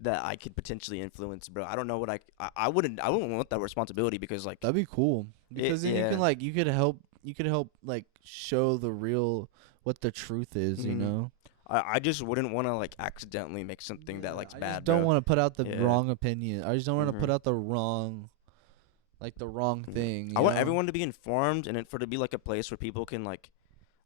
that I could potentially influence, bro. I don't know what I wouldn't want that responsibility because like That'd be cool because then yeah. you could help like show the real what the truth is, you Mhm. know. I just wouldn't want to like accidentally make something that like's I bad. just don't bro. want to put out the Yeah. wrong opinion. I just don't want to Mhm. put out the wrong Mhm. thing. I want you know? everyone to be informed and for it to be like a place where people can like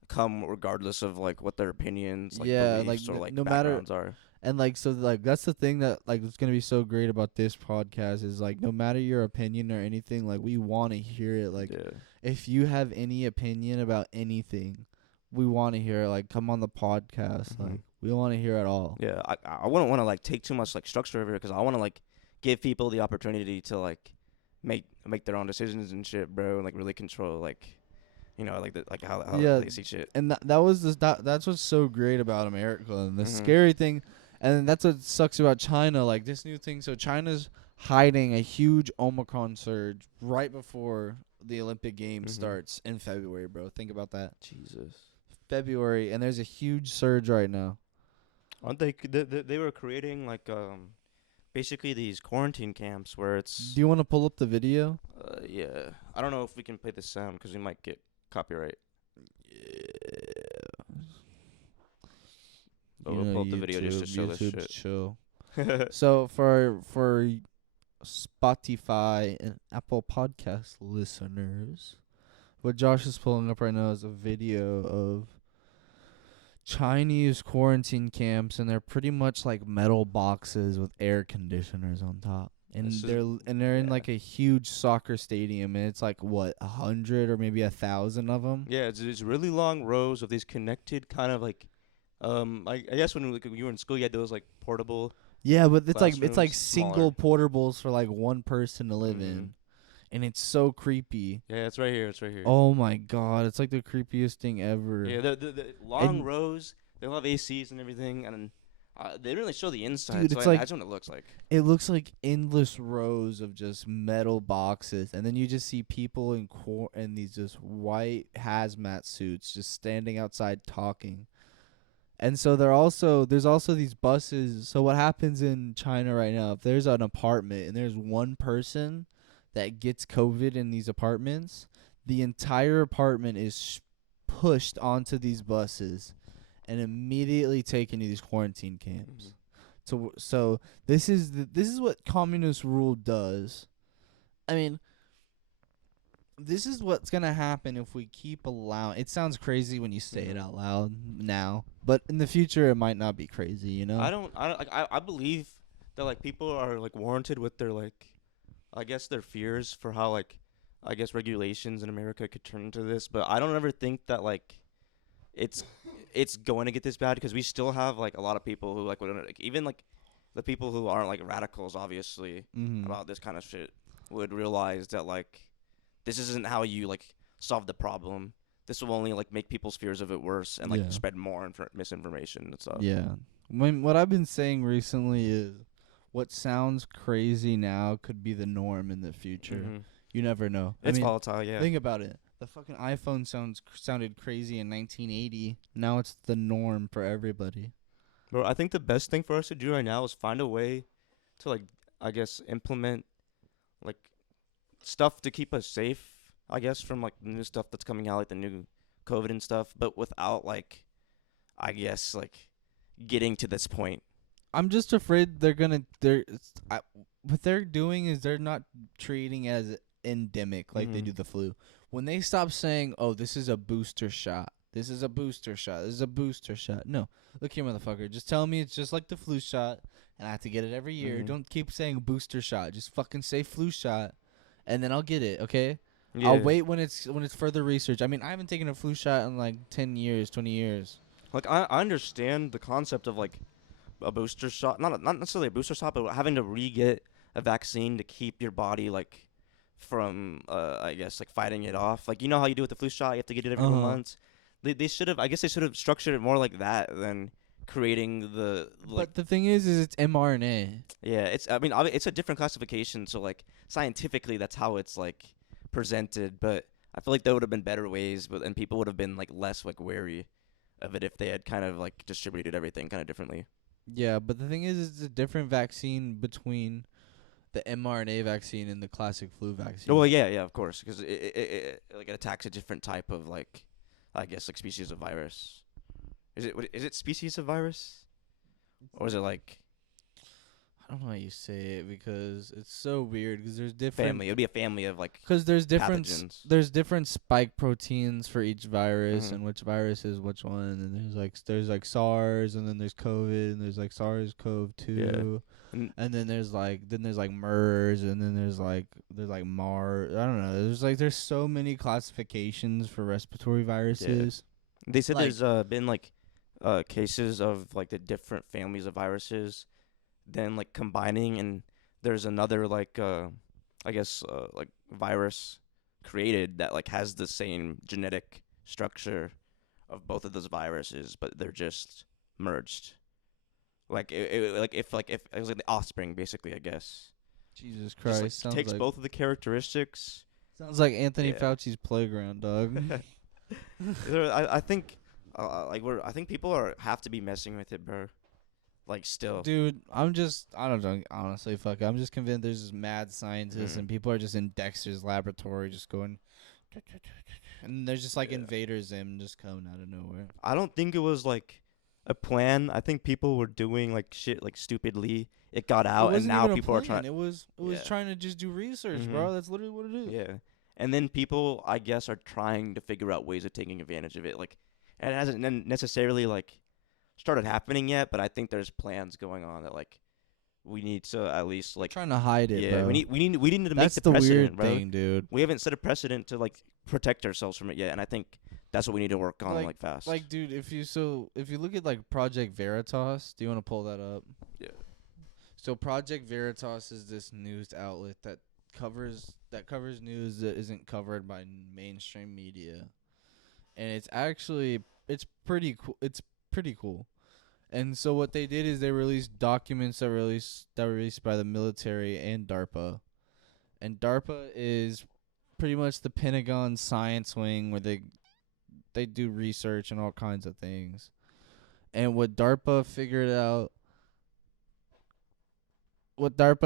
come regardless of like what their opinions like Yeah, beliefs like, or like no matter- backgrounds are. And like so like that's the thing that like it's gonna be so great about this podcast is like no matter your opinion or anything, like we want to hear it. Like Yeah. if you have any opinion about anything, we want to hear it. Like come on the podcast. Mhm. Like we want to hear it all. Yeah, I wouldn't want to like take too much like structure over it because I want to like give people the opportunity to like make their own decisions and shit, bro, and like really control like, you know, like how Yeah. they see shit. And that's what's so great about America. And the Mhm. scary thing, and that's what sucks about China. Like this new thing. So China's hiding a huge Omicron surge right before the Olympic Games Mhm. starts in February, bro. Think about that. Jesus. February, and there's a huge surge right now. Aren't they were creating like basically these quarantine camps where it's Do you want to pull up the video? yeah. I don't know if we can play the sound because we might get copyright. But You we'll know, pull up the video just to show this YouTube's shit. chill. So for Spotify and Apple Podcast listeners, what Josh is pulling up right now is a video of Chinese quarantine camps, and they're pretty much like metal boxes with air conditioners on top. And This is- they're in yeah. like a huge soccer stadium, and it's like what 100 or maybe 1,000 of them. Yeah, it's really long rows of these connected kind of like, I guess when you were in school, you had those like portable. Yeah, but it's like Classrooms, single portables for like one person to live Mhm. in, and it's so creepy. Yeah, it's right here. It's right here. Oh my god, it's like the creepiest thing ever. Yeah, the long And- rows. They'll have ACs and everything, and They didn't really show the inside, Dude, so it's I like imagine what it looks like. it looks like endless rows of just metal boxes, and then you just see people in these just white hazmat suits just standing outside talking. And so there's also these buses. So what happens in China right now, if there's an apartment and there's one person that gets COVID in these apartments, the entire apartment is pushed onto these buses and immediately taken to these quarantine camps. So this is what communist rule does. I mean, this is what's gonna happen if we keep allowing. It sounds crazy when you say it out loud now, but in the future it might not be crazy. You know. I don't like. I believe that like people are like warranted with their like, I guess their fears for how like, I guess regulations in America could turn into this. But I don't ever think that like, it's going to get this bad because we still have like a lot of people who like would like even like the people who aren't like radicals obviously about this kind of shit would realize that like this isn't how you like solve the problem. This will only like make people's fears of it worse and like spread more misinformation and stuff. Yeah. What I've been saying recently is what sounds crazy now could be the norm in the future. You never know. It's volatile, yeah. Think about it. The fucking iPhone sounded crazy in 1980. Now it's the norm for everybody. Bro, I think the best thing for us to do right now is find a way to like, I guess, implement like stuff to keep us safe, I guess, from like the new stuff that's coming out, like the new COVID and stuff, but without like, I guess, like getting to this point. I'm just afraid what they're doing is they're not treating it as endemic like they do the flu. When they stop saying, "Oh, this is a booster shot. This is a booster shot. This is a booster shot." No. Look here, motherfucker. Just tell me it's just like the flu shot and I have to get it every year. Don't keep saying booster shot. Just fucking say flu shot and then I'll get it, okay? Yeah. I'll wait when it's further research. I mean, I haven't taken a flu shot in like 10 years, 20 years. Like I understand the concept of like a booster shot, not necessarily a booster shot, but having to re-get a vaccine to keep your body like from I guess like fighting it off. Like you know how you do with the flu shot, you have to get it every 1 month. They should have, I guess they should have structured it more like that than creating the like. But the thing is it's mRNA. Yeah, it's a different classification, so like scientifically that's how it's like presented, but I feel like there would have been better ways, and people would have been like less like wary of it if they had kind of like distributed everything kind of differently. Yeah, but the thing is it's a different vaccine between the mRNA vaccine and the classic flu vaccine. Oh, well, yeah, of course, because it attacks a different type of like, I guess like species of virus. Is it species of virus, or is it like? I don't know how you say it because it's so weird. Because there's different family. It would be a family of like. Because there's pathogens. There's different spike proteins for each virus, and which virus is which one. And there's like SARS, and then there's COVID, and there's like SARS-CoV-2, and then there's like MERS, and then there's like MARS. I don't know. There's so many classifications for respiratory viruses. Yeah. They said there's been like cases of like the different families of viruses. Then like combining, and there's another like I guess like virus created that like has the same genetic structure of both of those viruses, but they're just merged. Like if it was like the offspring basically, I guess. Jesus Christ! Just, like, takes both of the characteristics. Sounds like Anthony Fauci's playground, dog. I think I think people have to be messing with it, bro. Like still, dude, I don't know, honestly, fuck it. I'm just convinced there's just mad scientists and people are just in Dexter's laboratory just going, and there's just like Invader Zim just coming out of nowhere. I don't think it was like a plan. I think people were doing like shit like stupidly. It got out, and now people are trying. It was trying to just do research, bro. That's literally what it is. Yeah, and then people, I guess, are trying to figure out ways of taking advantage of it. Like, and it hasn't necessarily like started happening yet, but I think there's plans going on that like we need to at least like trying to hide it. Yeah, bro. we need to make the That's precedent, the weird bro. thing, dude. We haven't set a precedent to like protect ourselves from it yet, and I think that's what we need to work on like fast. Like, dude, if you look at like Project Veritas, do you want to pull that up? Yeah. So Project Veritas is this news outlet that covers news that isn't covered by mainstream media, and it's pretty cool. It's pretty cool. And so what they did is they released documents that were released by the military and DARPA. And DARPA is pretty much the Pentagon science wing where they do research and all kinds of things. And what DARPA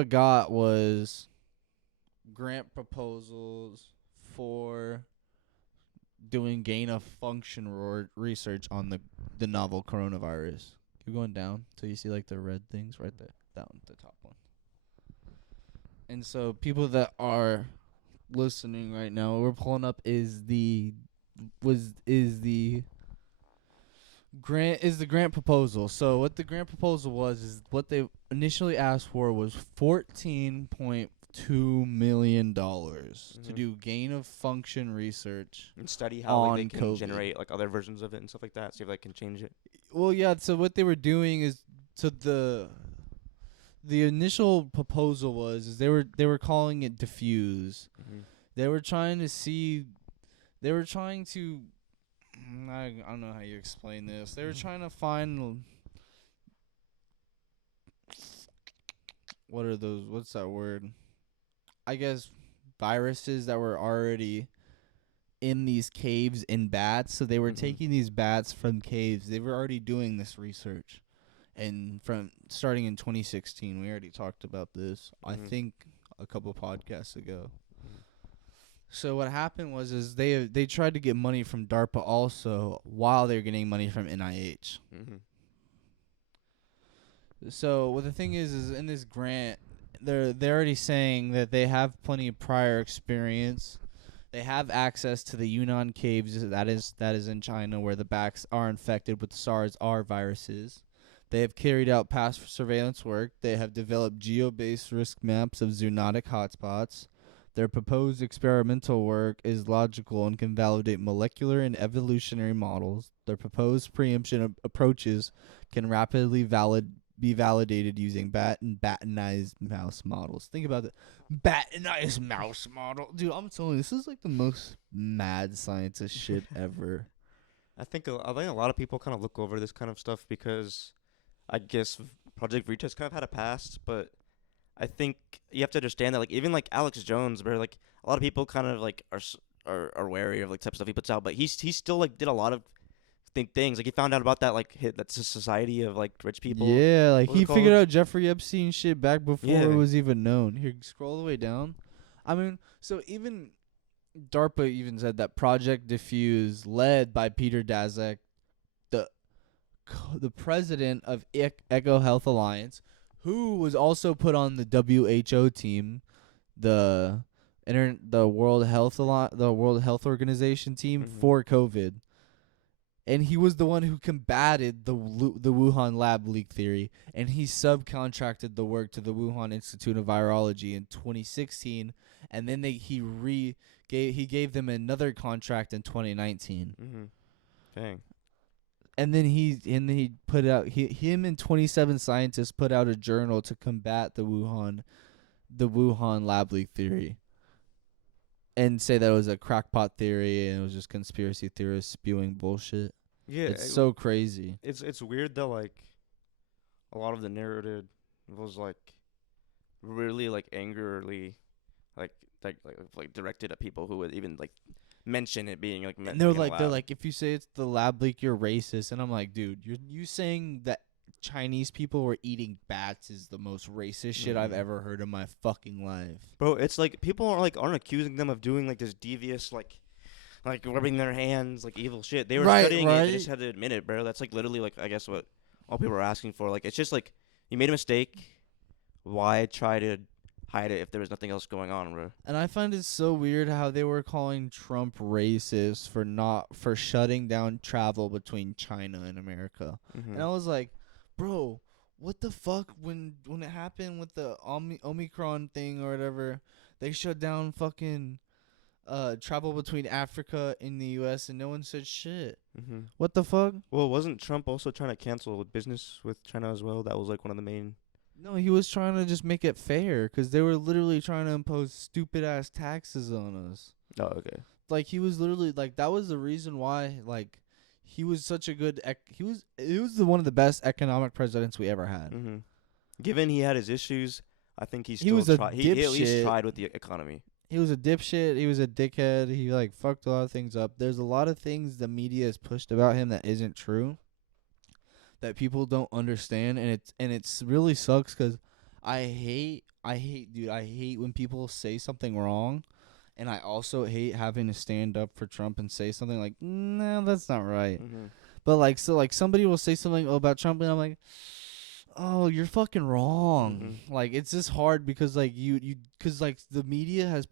got was grant proposals for doing gain of function research on the novel coronavirus. Keep going down till you see like the red things right there. That one, the top one. And so people that are listening right now, what we're pulling up is the grant proposal. So what the grant proposal was is what they initially asked for was $14.2 million to do gain of function research and study how they can COVID. generate like other versions of it and stuff like that. See if they can change it. Well, yeah. So what they were doing is the initial proposal was they were calling it diffuse. Mm-hmm. They were trying to. I don't know how you explain this. They were trying to find what's that word? I guess viruses that were already in these caves in bats. So they were taking these bats from caves. They were already doing this research. And from starting in 2016, we already talked about this, I think a couple podcasts ago. So what happened was they tried to get money from DARPA also while they were getting money from NIH. So what the thing is in this grant, they're already saying that they have plenty of prior experience. They have access to the Yunnan caves that is in China where the bats are infected with SARS-R viruses. They have carried out past surveillance work. They have developed geo-based risk maps of zoonotic hotspots. Their proposed experimental work is logical and can validate molecular and evolutionary models. Their proposed preemption approaches can rapidly be validated using batonized mouse models. Think about it. Batonized mouse model. Dude, I'm telling you, this is like the most mad scientist shit ever. I think a lot of people kind of look over this kind of stuff because I guess Project Veritas kind of had a past, but I think you have to understand that, like, even like Alex Jones, where like a lot of people kind of like are wary of like type of stuff he puts out, but he still like did a lot of things. Like he found out about that that's a society of like rich people. Yeah, like he figured out Jeffrey Epstein shit back before it was even known. Here, scroll all the way down. I mean, so even DARPA even said that Project Diffuse, led by Peter Daszak, the president of Eco Health Alliance, who was also put on the WHO team, the World Health Organization team for COVID, and he was the one who combated the Wuhan lab leak theory, and he subcontracted the work to the Wuhan Institute of Virology in 2016, and then he gave them another contract in 2019. Dang. And then he put out him and 27 scientists put out a journal to combat the Wuhan lab leak theory, and say that it was a crackpot theory and it was just conspiracy theorists spewing bullshit. Yeah, it's so crazy. It's weird that like a lot of the narrative was like really like angrily like directed at people who would even like mention it being like. And they're like, if you say it's the lab leak, you're racist. And I'm like, dude, you saying that Chinese people were eating bats is the most racist shit I've ever heard in my fucking life, bro. It's like people aren't accusing them of doing like this devious like rubbing their hands like evil shit. They were studying it. They just had to admit it, bro. That's like literally like I guess what all people are asking for. Like it's just like you made a mistake. Why try to hide it if there was nothing else going on, bro? And I find it so weird how they were calling Trump racist for shutting down travel between China and America. And I was like, bro, what the fuck? When it happened with the Omicron thing or whatever, they shut down fucking travel between Africa and the U.S. and no one said shit. What the fuck? Well, wasn't Trump also trying to cancel business with China as well? That was like one of the main. No, he was trying to just make it fair because they were literally trying to impose stupid ass taxes on us. Oh, okay. Like he was literally like that was the reason why like he was such a good. He was one of the best economic presidents we ever had. Mm-hmm. Given he had his issues, I think He he was a he at least dipshit. tried with the economy. He was a dipshit. He was a dickhead. He like fucked a lot of things up. There's a lot of things the media has pushed about him that isn't true, that people don't understand, and it's really sucks because I hate, dude. I hate when people say something wrong, and I also hate having to stand up for Trump and say something like, no, that's not right. Mm-hmm. But like, so like somebody will say something about Trump, and I'm like, oh, you're fucking wrong. Mm-hmm. Like, it's just hard because like because like the media has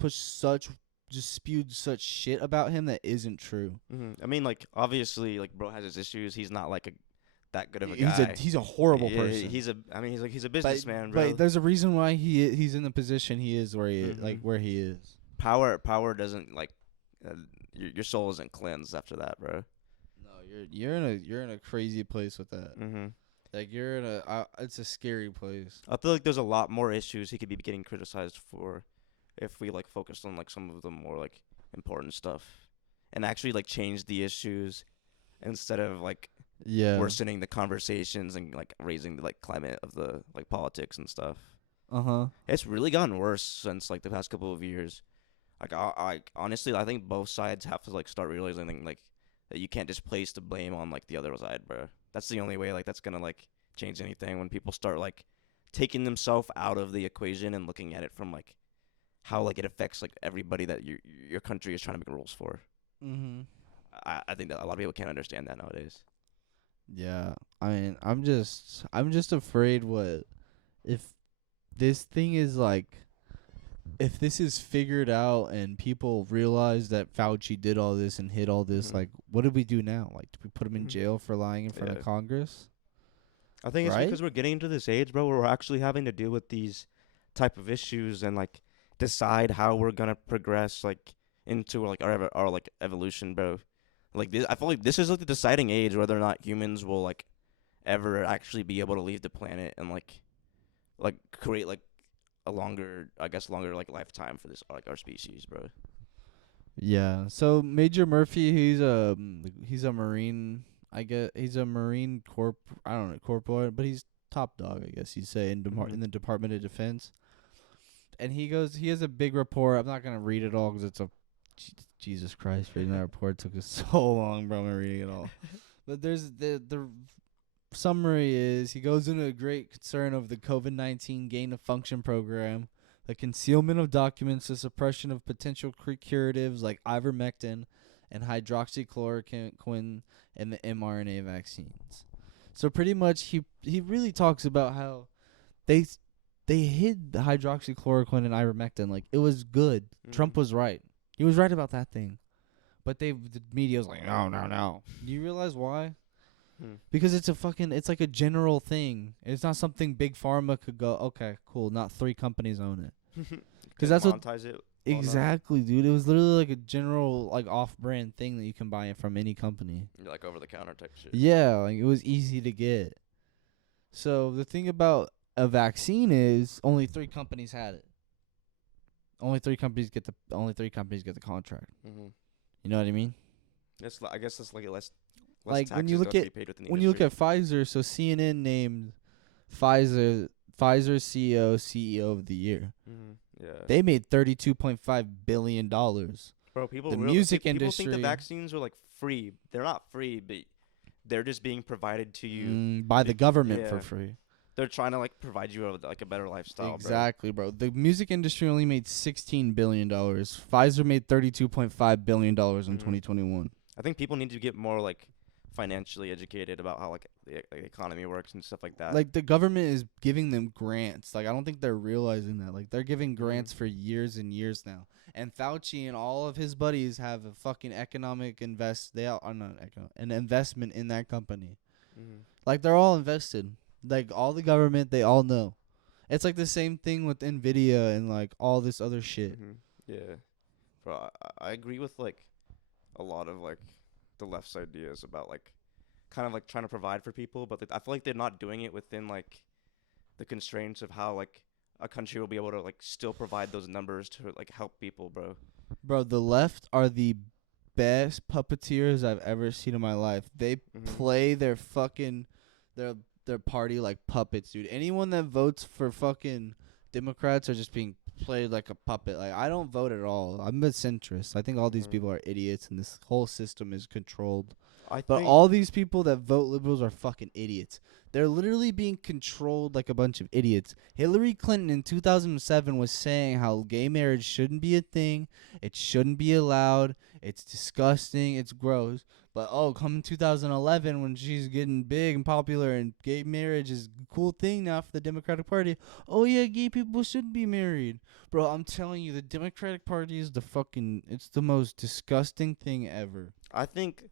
just spewed such shit about him that isn't true. Mm-hmm. I mean, like obviously, like bro has his issues. He's not like that good of a guy. He's a horrible person. He's a businessman, bro. But there's a reason why he's in the position he is where he is, like where he is. Power doesn't like your soul isn't cleansed after that, bro. No, you're in a crazy place with that. Mm-hmm. Like you're in it's a scary place. I feel like there's a lot more issues he could be getting criticized for if we like focused on like some of the more like important stuff and actually like change the issues instead of like worsening the conversations and like raising the like climate of the like politics and stuff. It's really gotten worse since like the past couple of years. Like I honestly I think both sides have to like start realizing like that you can't just place the blame on like the other side, bro. That's the only way like that's gonna like change anything, when people start like taking themselves out of the equation and looking at it from like how like it affects like everybody that your country is trying to make rules for. I think that a lot of people can't understand that nowadays. Yeah, I mean, I'm just afraid what if this thing is like, if this is figured out and people realize that Fauci did all this and hid all this, like, what do we do now? Like, do we put him in jail for lying in front of Congress? I think it's because we're getting into this age, bro, where we're actually having to deal with these type of issues and like decide how we're gonna progress like into like our like evolution, bro. Like this, I feel like this is like the deciding age whether or not humans will like ever actually be able to leave the planet and like create like a longer like lifetime for this like our species, bro. Yeah. So Major Murphy, he's a Marine. I guess he's a Marine corp. I don't know, corporal, but he's top dog, I guess you'd say, in the Department of Defense. And he has a big report. I'm not gonna read it all because it's a Jesus Christ, reading that report took us so long, bro. I'm reading it all. But there's the summary is he goes into a great concern of the COVID-19 gain of function program, the concealment of documents, the suppression of potential curatives like ivermectin and hydroxychloroquine and the mRNA vaccines. So pretty much he really talks about how they hid the hydroxychloroquine and ivermectin like it was good. Trump was right. He was right about that thing. But the media was like, no. Do you realize why? Because it's like a general thing. It's not something big pharma could go, okay, cool, not 3 companies own it. Because that's what it. Exactly, dude. It was literally like a general like off-brand thing that you can buy it from any company. Like over-the-counter type shit. Yeah, like it was easy to get. So the thing about a vaccine is only 3 companies had it. Only 3 companies get the contract. You know what I mean? I guess that's like less like when you look at industry. Pfizer, so CNN named Pfizer CEO of the year. Yeah. They made $32.5 billion. Bro, people think the vaccines are like free. They're not free, but they're just being provided to you by the government for free. They're trying to like provide you like a better lifestyle. Exactly, bro. The music industry only made $16 billion. Pfizer made $32.5 billion in 2021. I think people need to get more like financially educated about how like the economy works and stuff like that. Like the government is giving them grants. Like I don't think they're realizing that. Like they're giving grants for years and years now. And Fauci and all of his buddies have a fucking an investment in that company. Like they're all invested. Like all the government, they all know. It's like the same thing with Nvidia and like all this other shit. Yeah, bro, I agree with like a lot of like the left's ideas about like kind of like trying to provide for people, but I feel like they're not doing it within like the constraints of how like a country will be able to like still provide those numbers to like help people, bro. Bro, the left are the best puppeteers I've ever seen in my life. They play their fucking their party like puppets, dude. Anyone that votes for fucking Democrats are just being played like a puppet. Like, I don't vote at all. I'm a centrist. I think all these people are idiots, and this whole system is controlled. But all these people that vote liberals are fucking idiots. They're literally being controlled like a bunch of idiots. Hillary Clinton in 2007 was saying how gay marriage shouldn't be a thing. It shouldn't be allowed. It's disgusting. It's gross. But, come in 2011 when she's getting big and popular and gay marriage is a cool thing now for the Democratic Party. Oh, yeah, gay people should be married. Bro, I'm telling you, the Democratic Party is it's the most disgusting thing ever. I think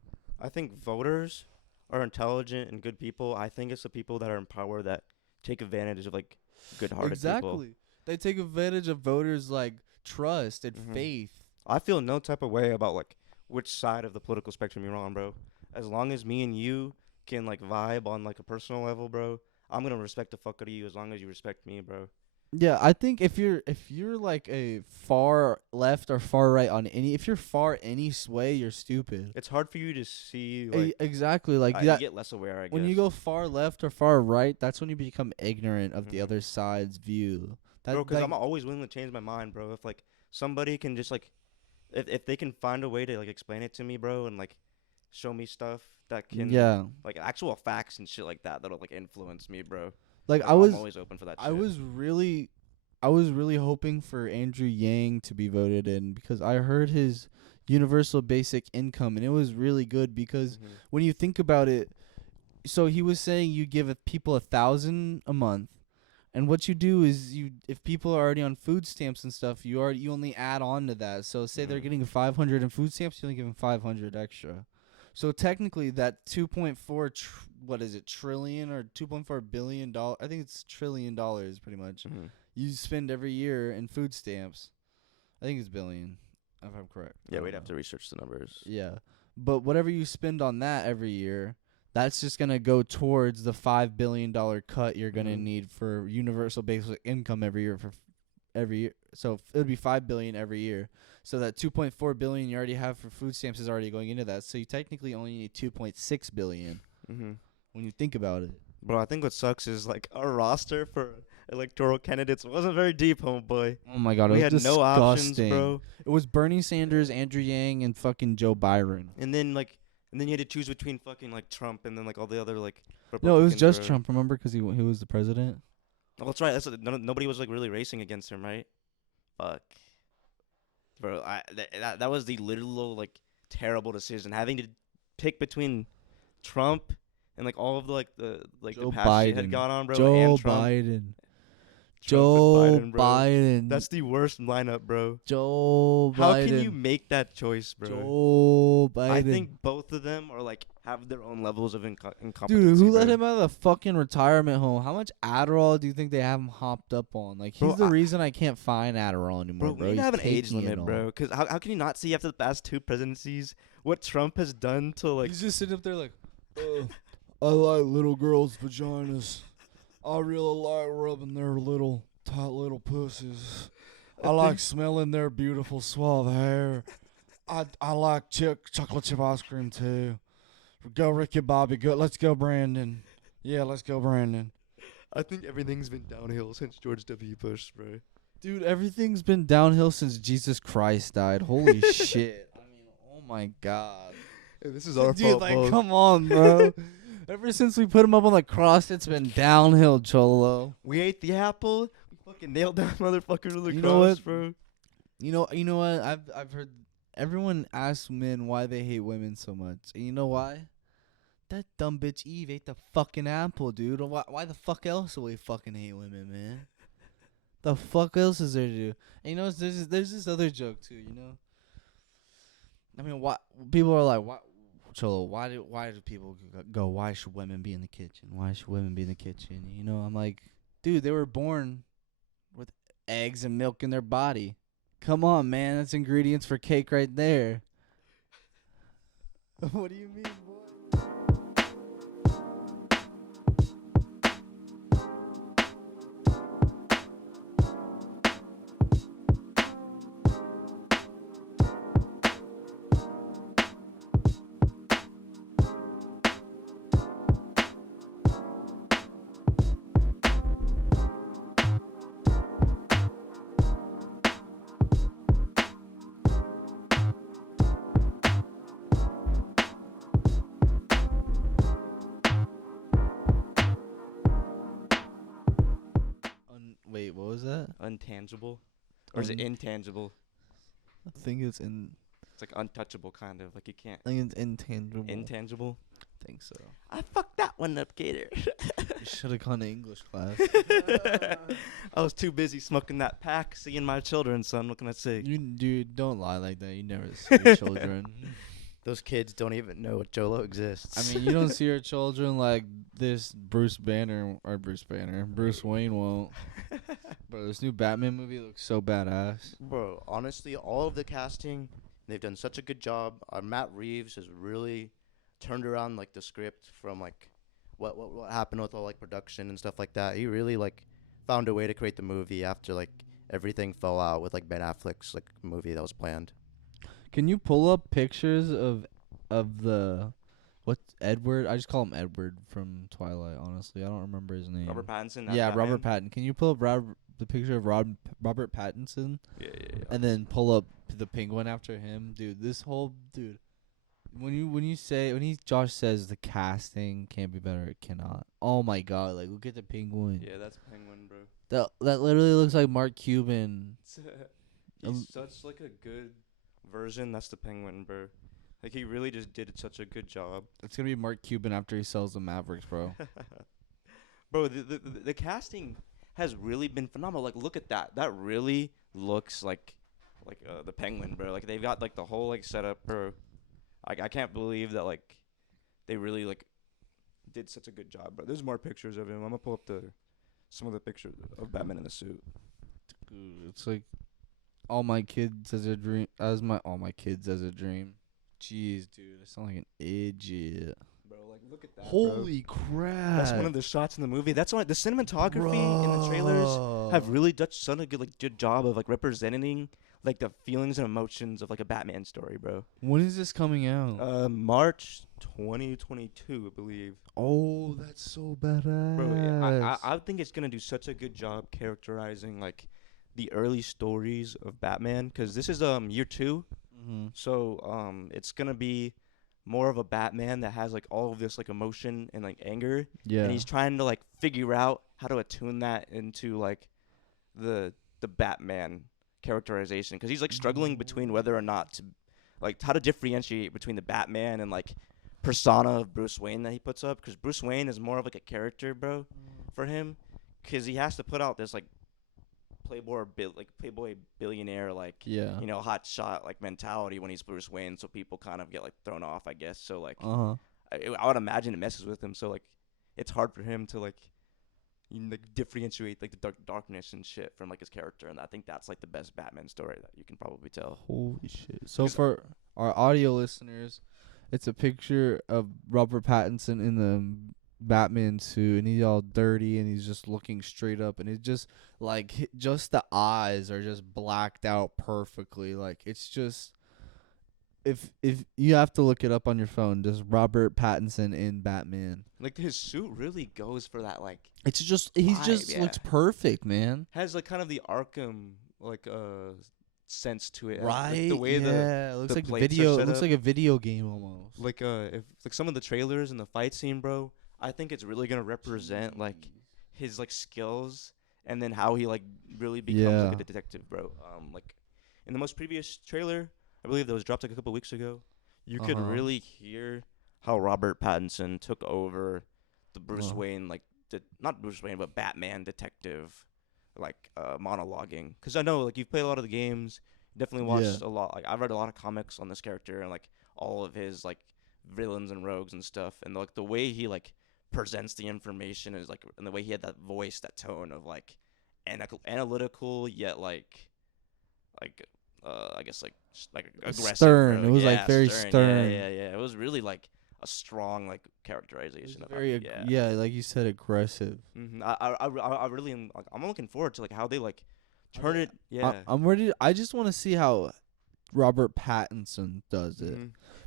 voters are intelligent and good people. I think it's the people that are in power that take advantage of, like, good-hearted people. Exactly. They take advantage of voters' like trust and faith. I feel no type of way about like which side of the political spectrum you're on, bro. As long as me and you can like vibe on like a personal level, bro, I'm gonna respect the fuck out of you as long as you respect me, bro. Yeah, I think if you're like a far left or far right on if you're far any way, you're stupid. It's hard for you to see. Like, exactly, like you get less aware. I guess when you go far left or far right, that's when you become ignorant of the other side's view. Bro, because I'm always willing to change my mind, bro. If like somebody can just like, if they can find a way to like explain it to me, bro, and like show me stuff that can, like actual facts and shit like that'll like influence me, bro. Like I'm always open for that shit. I was really hoping for Andrew Yang to be voted in because I heard his universal basic income and it was really good because when you think about it, so he was saying you give people 1,000 a month, and what you do is if people are already on food stamps and stuff, you only add on to that. So say they're getting 500 in food stamps, you only give them 500 extra. So technically, that 2.4 trillion or 2.4 billion dollars? I think it's $1 trillion pretty much. You spend every year in food stamps. I think it's billion, if I'm correct. Yeah, we'd have to research the numbers. Yeah, but whatever you spend on that every year, that's just gonna go towards the $5 billion cut you're gonna need for universal basic income every year So it would be $5 billion every year. So that $2.4 billion you already have for food stamps is already going into that. So you technically only need $2.6 billion when you think about it. Bro, I think what sucks is like our roster for electoral candidates wasn't very deep, homeboy. Oh my god, we it was had disgusting. no options, bro. It was Bernie Sanders, Andrew Yang, and fucking Joe Biden. And then you had to choose between fucking like Trump and then like all the other like Republicans. No, it was just bro. Trump. Remember, because he was the president. Oh, that's right. Nobody was like really racing against him, right? Fuck, bro. That was the literal like terrible decision, having to pick between Trump and like all of the Joe past Biden. shit had gone on, bro. Joe and Trump. Biden. Joe Joe Biden. That's the worst lineup, bro. Joe Biden. How can you make that choice, bro? Joe Biden. I think both of them are like have their own levels of incompetency. Dude, who let bro. him out of the fucking retirement home? How much Adderall do you think they have him hopped up on? Like, he's the reason I can't find Adderall anymore, bro. We need to have an age limit, bro. Because how can you not see after the past two presidencies what Trump has done to like? He's just sitting up there like, I like little girls' vaginas. I really like rubbing their little tight little pussies. I like smelling their beautiful suave hair. I like chocolate chip ice cream too. Go Ricky Bobby. Go. Let's go Brandon. Yeah, let's go Brandon. I think everything's been downhill since George W. Bush, bro. Dude, everything's been downhill since Jesus Christ died. Holy shit. I mean, oh my god. Hey, this is our Dude, fault, like, come on, bro. Ever since we put him up on the cross, it's been downhill, Cholo. We ate the apple. We fucking nailed that motherfucker to the You cross, know what? bro. You know what? I've heard everyone ask men why they hate women so much. And you know why? That dumb bitch Eve ate the fucking apple, dude. Why the fuck else will we fucking hate women, man? The fuck else is there to do? And you know, there's this other joke too. You know, I mean, why people are like, why, Cholo? Why do people go? Why should women be in the kitchen? Why should women be in the kitchen? You know, I'm like, dude, they were born with eggs and milk in their body. Come on, man, that's ingredients for cake right there. What do you mean, boy? untangible, or is it intangible? I think it's It's like untouchable, kind of like you can't. I think it's intangible. Intangible. I think so. I fucked that one up, Gator. You should have gone to English class. I was too busy smoking that pack, seeing my children. Son, what can I say? Dude, don't lie like that. You never see your children. Those kids don't even know what Cholo exists. I mean, you don't see your children like this. Bruce Wayne won't. Bro, this new Batman movie looks so badass. Bro, honestly, all of the casting, they've done such a good job. Matt Reeves has really turned around like the script from like what happened with all like production and stuff like that. He really like found a way to create the movie after like everything fell out with like Ben Affleck's like movie that was planned. Can you pull up pictures of the what's Edward? I just call him Edward from Twilight. Honestly, I don't remember his name. Robert Pattinson. Yeah, Batman? Robert Pattinson. Can you pull up the picture of Robert Pattinson? Yeah. And then pull up the penguin after him, dude. This whole dude. When Josh says the casting can't be better, it cannot. Oh my god! Like look at the penguin. Yeah, that's Penguin, bro. That literally looks like Mark Cuban. He's such like a good version. That's the Penguin, bro. Like he really just did such a good job. It's gonna be Mark Cuban after he sells the Mavericks, bro. Bro, the casting has really been phenomenal. Like look at that. That really looks like the Penguin, bro. Like they've got like the whole like setup, bro. I can't believe that like they really like did such a good job, bro. There's more pictures of him. I'm gonna pull up some of the pictures of Batman in the suit. Dude, it's like all my kids as a dream. All my kids as a dream. Jeez, dude, I sound like an idiot. Bro, like look at that. Holy crap! That's one of the shots in the movie. That's why the cinematography in the trailers have really done such a good job of like representing like the feelings and emotions of like a Batman story, bro. When is this coming out? March 2022, I believe. Oh, that's so badass. Bro, yeah, I think it's gonna do such a good job characterizing like the early stories of Batman, because this is year 2, so it's gonna be more of a Batman that has like all of this like emotion and like anger, and he's trying to like figure out how to attune that into like the Batman characterization, because he's like struggling between whether or not to like how to differentiate between the Batman and like persona of Bruce Wayne that he puts up, because Bruce Wayne is more of like a character, bro, for him, because he has to put out this like playboy billionaire like you know hot shot like mentality when he's Bruce Wayne, so people kind of get like thrown off, I guess. So like I would imagine it messes with him, so like it's hard for him to like differentiate like the darkness and shit from like his character, and I think that's like the best Batman story that you can probably tell. Holy shit. So for our audio listeners, it's a picture of Robert Pattinson in the Batman suit, and he's all dirty and he's just looking straight up, and it's just like just the eyes are just blacked out perfectly. Like it's just if you have to look it up on your phone, just Robert Pattinson in Batman. Like his suit really goes for that like it's just he just looks perfect, man. Has like kind of the Arkham like sense to it, right? Like, the way it looks like video. It looks like a video game almost. Like if like some of the trailers and the fight scene, bro, I think it's really gonna represent like his like skills, and then how he like really becomes like a detective, bro. Like in the most previous trailer, I believe that was dropped like a couple weeks ago, you could really hear how Robert Pattinson took over the Bruce Wayne, like not Bruce Wayne, but Batman detective, like monologuing. Because I know like you've played a lot of the games, definitely watched a lot. Like I've read a lot of comics on this character and like all of his like villains and rogues and stuff, and like the way he like presents the information is like, and the way he had that voice, that tone of like analytical yet like I guess like aggressive, stern. bro. It was like very stern. Yeah. It was really like a strong like characterization of very like you said, aggressive. I really am. Like, I'm looking forward to like how they like turn it. Yeah, I'm ready. I just want to see how Robert Pattinson does it.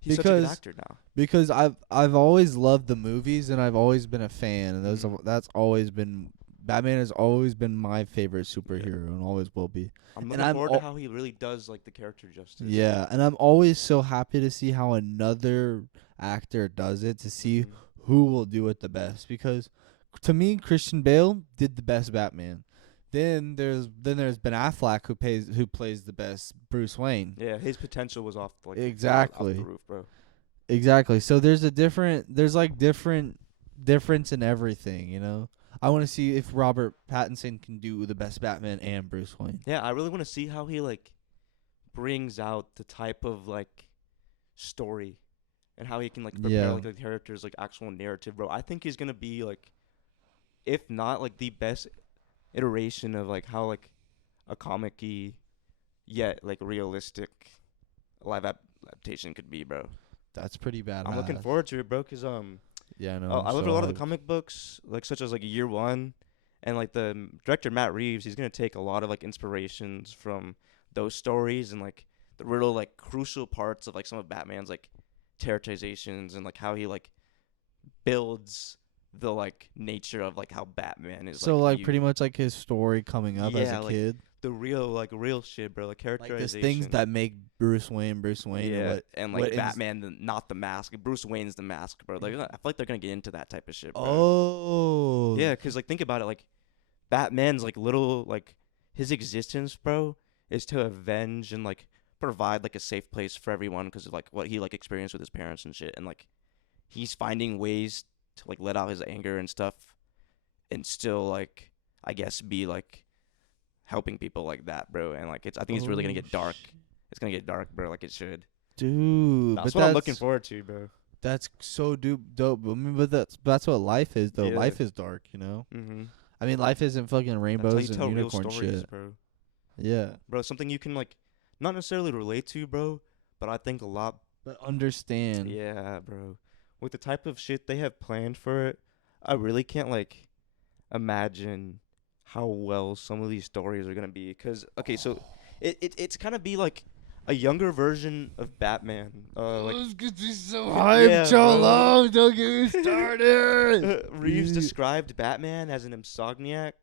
He's such a good actor now. Because I've always loved the movies and I've always been a fan, and that's always been Batman has always been my favorite superhero and always will be. I'm looking forward to how he really does like the character justice. Yeah, and I'm always so happy to see how another actor does it, to see who will do it the best. Because to me, Christian Bale did the best Batman. then there's Ben Affleck who plays the best Bruce Wayne. Yeah, his potential was off like Exactly. off the roof, bro. Exactly. So there's difference in everything, you know. I want to see if Robert Pattinson can do the best Batman and Bruce Wayne. Yeah, I really want to see how he like brings out the type of like story and how he can like prepare like the character's like actual narrative, bro. I think he's gonna be like, if not like the best iteration of like how like a comic-y yet like realistic live adaptation could be, bro. That's pretty bad. I'm looking forward to it, bro, cause yeah, no. I love a lot of the comic books, like such as like Year One, and like the director Matt Reeves. He's gonna take a lot of like inspirations from those stories and like the real like crucial parts of like some of Batman's like characterizations and like how he like builds the like nature of like how Batman is. So like pretty much like his story coming up as a like, kid. The real shit, bro. Like characterization. Like the things that make Bruce Wayne. Yeah, and like Batman, not the mask. Bruce Wayne's the mask, bro. Like I feel like they're gonna get into that type of shit, bro. Oh. Yeah, cause like think about it, like Batman's like little like his existence, bro, is to avenge and like provide like a safe place for everyone because of like what he like experienced with his parents and shit, and like he's finding ways to like let out his anger and stuff, and still like I guess be like helping people like that, bro. And like I think it's really gonna get dark. It's gonna get dark, bro, like it should. Dude, that's what I'm looking forward to, bro. That's so dope. I mean, but that's what life is, though. Yeah. Life is dark, you know. I mean, life isn't fucking rainbows and unicorn shit, bro. Yeah, bro. Something you can like not necessarily relate to, bro, but I think a lot. But understand. Yeah, bro. With the type of shit they have planned for it, I really can't like imagine how well some of these stories are gonna be. Cause okay, so it's kind of be like a younger version of Batman. Let's get you so hyped, Cholo. Don't get me started. Reeves described Batman as an insomniac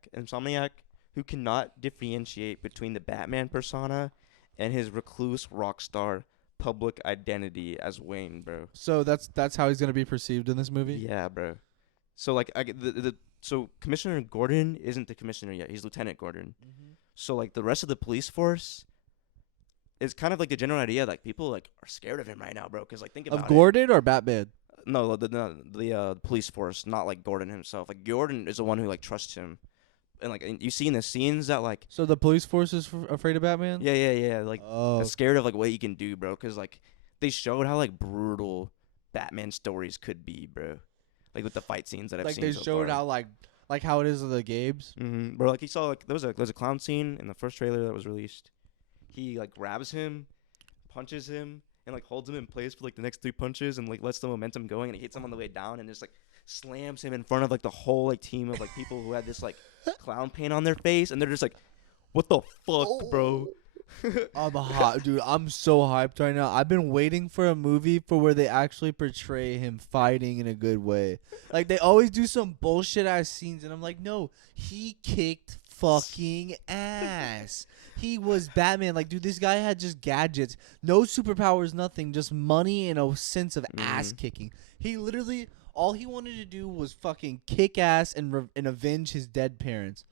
who cannot differentiate between the Batman persona and his recluse rock star public identity as Wayne, bro. So that's how he's gonna be perceived in this movie. Yeah, bro. So like so Commissioner Gordon isn't the commissioner yet. He's Lieutenant Gordon. So like the rest of the police force is kind of like the general idea like people like are scared of him right now, bro. Because like think about of Gordon or Batman. No, the police force, not like Gordon himself. Like Gordon is the one who like trusts him, and like you see in the scenes that like. So the police force is afraid of Batman. Yeah. Like scared of like what he can do, bro. Because like they showed how like brutal Batman stories could be, bro. Like with the fight scenes that I've seen. Like they showed how like how it is in the games. Bro, like you saw like there was a clown scene in the first trailer that was released. He like grabs him, punches him, and like holds him in place for like the next 3 punches, and like lets the momentum going, and he hits him on the way down, and just like slams him in front of like the whole like team of like people who had this like clown paint on their face, and they're just like, "What the fuck, bro?" I'm hot, dude. I'm so hyped right now. I've been waiting for a movie for where they actually portray him fighting in a good way. Like they always do some bullshit ass scenes, and I'm like, no, he kicked fucking ass. He was Batman. Like, dude, this guy had just gadgets, no superpowers, nothing, just money and a sense of ass kicking. He literally all he wanted to do was fucking kick ass and avenge his dead parents.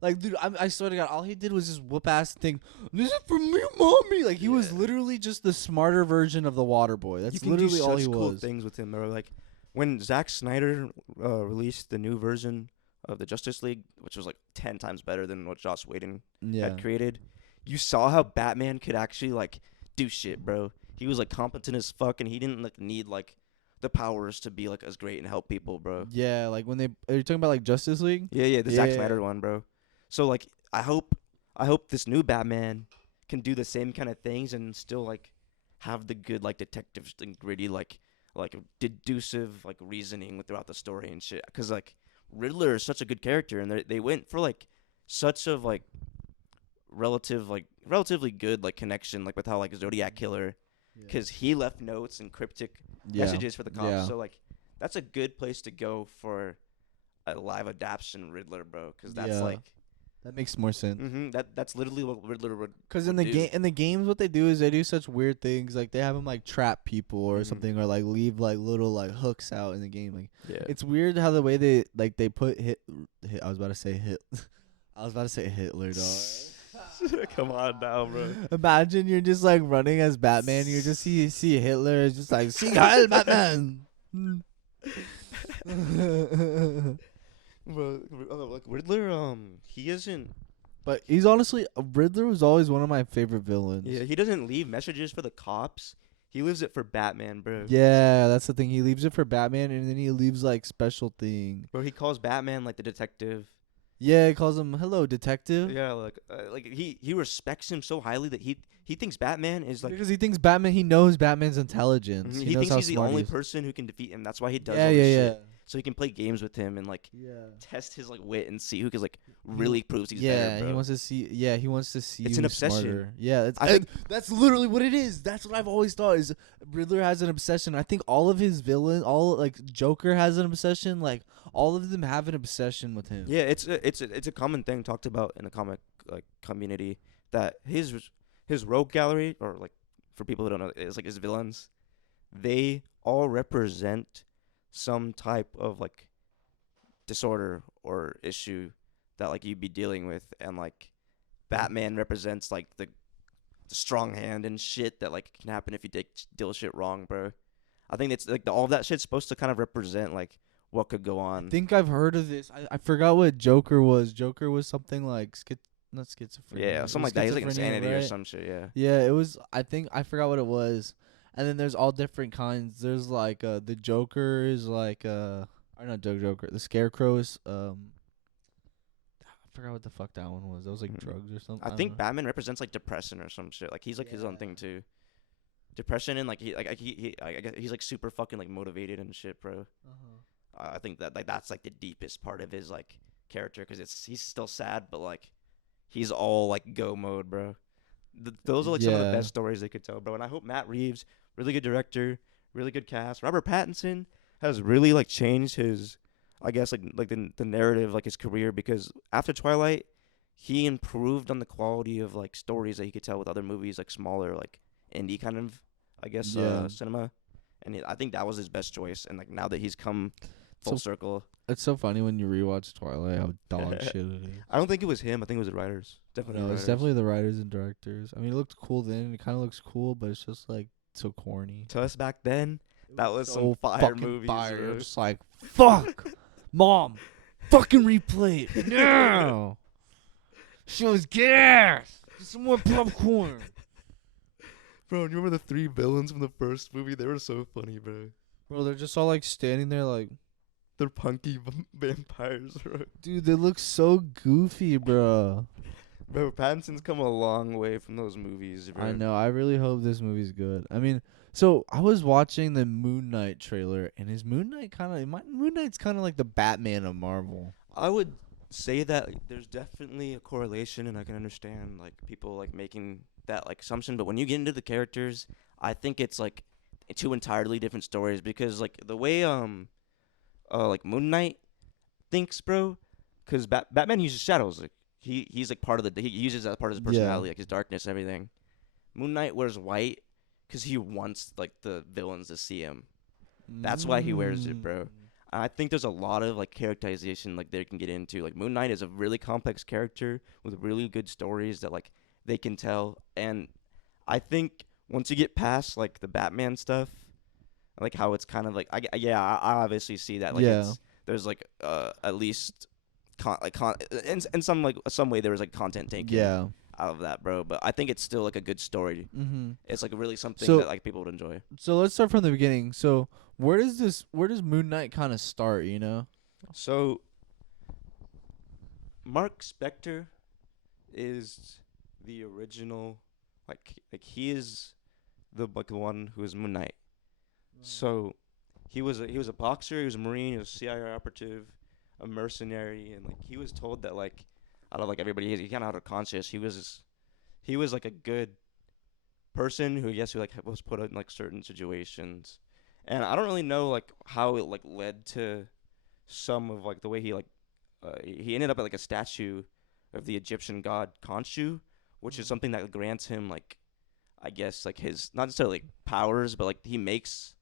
Like, dude, I swear to God, all he did was just whoop ass and think, "This is for me, mommy." Like, he was literally just the smarter version of the Water Boy. That's literally all he was. You can do such cool things with him, bro. Like, when Zack Snyder released the new version of the Justice League, which was like 10 times better than what Joss Whedon had created, you saw how Batman could actually like do shit, bro. He was like competent as fuck, and he didn't like need like the powers to be like as great and help people, bro. Yeah, like when are you talking about like Justice League? Yeah, the Zack Snyder one, bro. So like I hope this new Batman can do the same kind of things and still like have the good like detective and gritty like deducive like reasoning throughout the story and shit. Cause like Riddler is such a good character, and they went for like such a like relatively good like connection like with how like Zodiac Killer, cause he left notes and cryptic messages for the cops. Yeah. So like that's a good place to go for a live adaptation Riddler, bro. Cause that's like. That makes more sense. That's literally what Riddler would. Because in the games, what they do is they do such weird things. Like they have him like trap people or something, or like leave like little like hooks out in the game. Like it's weird how the way they put hit. I was about to say hit. I was about to say Hitler, dog. Come on now, bro. Imagine you're just like running as Batman. You just see Hitler. It's just like, "Sieg Heil, Batman." Bro, like Riddler, he isn't. But he's honestly, Riddler was always one of my favorite villains. Yeah, he doesn't leave messages for the cops. He leaves it for Batman, bro. Yeah, that's the thing. He leaves it for Batman, and then he leaves like special thing. Bro, he calls Batman like the detective. Yeah, he calls him, "Hello, detective." Yeah, like he respects him so highly that he thinks Batman is like. Because he thinks Batman. He knows Batman's intelligence. He knows thinks how he's the smart he only is. person who can defeat him. That's why he does Yeah, all yeah, this yeah. shit. So he can play games with him and like Yeah. test his like wit and see who can like really proves he's better, Yeah, bro. he wants to see. Yeah, he wants to see. It's an who's obsession. Smarter. Yeah, I think- that's literally what it is. That's what I've always thought. Is Riddler has an obsession. I think all of his villains, all like Joker has an obsession. Like all of them have an obsession with him. Yeah, it's a common thing talked about in the comic like community that his rogue gallery, or like for people who don't know, is like his villains. They all represent some type of like disorder or issue that like you'd be dealing with, and like Batman represents like the strong hand and shit that like can happen if you deal shit wrong, bro. I think it's like all of that shit's supposed to kind of represent like what could go on. I think I've heard of this. I forgot what Joker was. Joker was something like not schizophrenia. Yeah, It something was like that. He's like schizophrenia, insanity or right? some shit. Yeah. Yeah, it was. I think I forgot what it was. And then there's all different kinds. There's like the Joker is like or not Joker. The Scarecrow is I forgot what the fuck that one was. That was like drugs or something. I don't think know. Batman represents like depression or some shit. Like he's like his own thing too. Depression and like I guess he's like super fucking like motivated and shit, bro. I think that like that's like the deepest part of his like character, because he's still sad, but like he's all like go mode, bro. Those are like some of the Yeah. best stories they could tell, bro. And I hope Matt Reeves, really good director, really good cast. Robert Pattinson has really like changed his, I guess like the narrative, like his career, because after Twilight, he improved on the quality of like stories that he could tell with other movies, like smaller like indie kind of, I guess, Yeah. cinema. And I think that was his best choice. And like now that he's come full circle, It's so funny when you rewatch Twilight how dog shit it is. I don't think it was him. I think it was the writers. Definitely. No, the it's writers. definitely the writers and directors. I mean, it looked cool then. It kind of looks cool, but it's just like so corny. To us back then, that was So some fire fucking movies. fire. bro. Just like, fuck, mom, fucking replay it now. Show's gas. Get some more popcorn. Bro, you remember the three villains from the first movie? They were so funny, bro. Bro, they're just all like standing there like, They're punky vampires, bro. dude, they look so goofy, bro. Bro, Pattinson's come a long way from those movies, bro. I know. I really hope this movie's good. I mean, so I was watching the MoonKnight trailer, and his MoonKnight MoonKnight's kind of like the Batman of Marvel. I would say that like, there's definitely a correlation, and I can understand like people like making that like assumption. But when you get into the characters, I think it's like two entirely different stories, because like the way like Moon Knight thinks, bro, because Batman uses shadows. Like he's like part of he uses that part of his personality, like his darkness and everything. Moon Knight wears white because he wants like the villains to see him. That's why he wears it, bro. I think there's a lot of like characterization like they can get into. Like Moon Knight is a really complex character with really good stories that like they can tell. And I think once you get past like the Batman stuff, like how it's kind of like I obviously see that like Yeah. there's like at least in some way there was like content taken Yeah. out of that, bro. But I think it's still like a good story. Mm-hmm. It's like really something So- that like people would enjoy. So let's start from the beginning. So where does Moon Knight kind of start? You know? So, Mark Spector is the original, like he is the one who is Moon Knight. So, he was a boxer, he was a Marine, he was a CIA operative, a mercenary, and like he was told that like out of like everybody, he kind of out of conscious. He was like a good person who was put in like certain situations. And I don't really know like how it like led to some of like the way he like he ended up at like a statue of the Egyptian god Khonshu, which is something that grants him like I guess like his not necessarily like, powers, but like he makes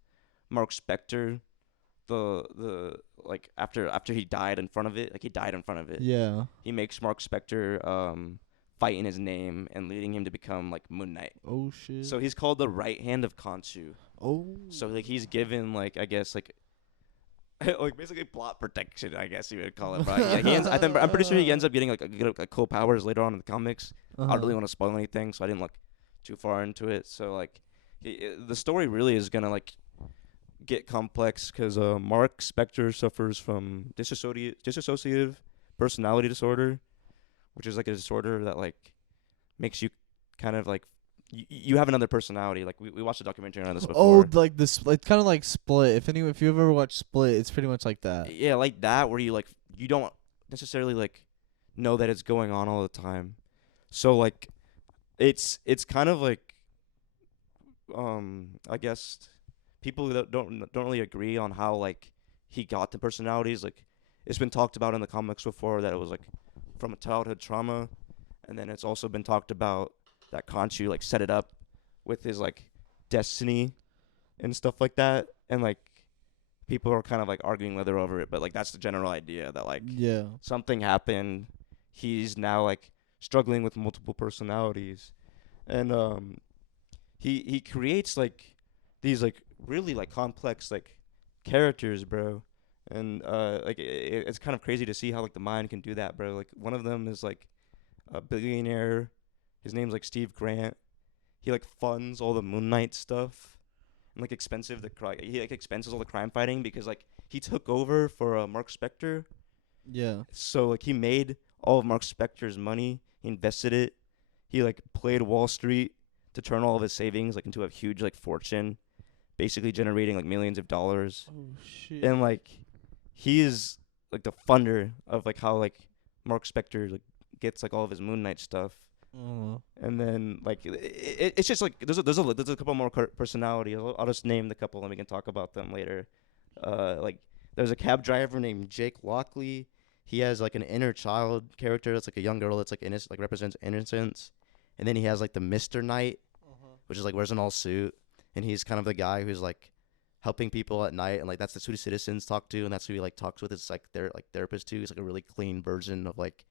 Mark Spector the like after he died in front of it, like he died in front of it. Yeah. He makes Mark Spector fight in his name and leading him to become like MoonKnight. Oh shit. So he's called the right hand of Khonshu. Oh. So like he's given like I guess like like basically plot protection, I guess you would call it. But yeah, I'm pretty sure he ends up getting like cool powers later on in the comics. I don't really want to spoil anything, so I didn't look too far into it. So like the story really is gonna like get complex because Mark Spector suffers from dissociative personality disorder, which is like a disorder that like makes you kind of like you have another personality. Like we watched a documentary on this before. Oh, like this, like kind of like Split. If you've ever watched Split, it's pretty much like that. Yeah, like that, where you don't necessarily like know that it's going on all the time. So like, it's kind of like, I guess people that don't really agree on how like he got the personalities. Like, it's been talked about in the comics before that it was like from a childhood trauma, and then it's also been talked about that Khonshu like set it up with his like destiny and stuff like that, and like people are kind of like arguing whether over it, but like that's the general idea that like something happened. He's now like struggling with multiple personalities, and he creates like these like really like complex like characters, bro. And like it's kind of crazy to see how like the mind can do that, bro. Like one of them is like a billionaire. His name's like Steve Grant. He like funds all the MoonKnight stuff, and like he like expenses all the crime fighting because like he took over for Mark Spector. Yeah. So like he made all of Mark Spector's money. He invested it. He like played Wall Street to turn all of his savings like into a huge like fortune, basically generating like millions of dollars. Oh shit. And like he is like the funder of like how like Mark Spector like gets like all of his MoonKnight stuff. And then like it's just like there's a couple more personalities. I'll just name the couple and we can talk about them later. Like there's a cab driver named Jake Lockley. He has like an inner child character that's like a young girl that's like innocent, like represents innocence. And then he has like the Mr. Knight, which is like wears an all suit, and he's kind of the guy who's like helping people at night, and like that's who the citizens talk to, and that's who he like talks with. It's like their like therapist too. He's like a really clean version of like,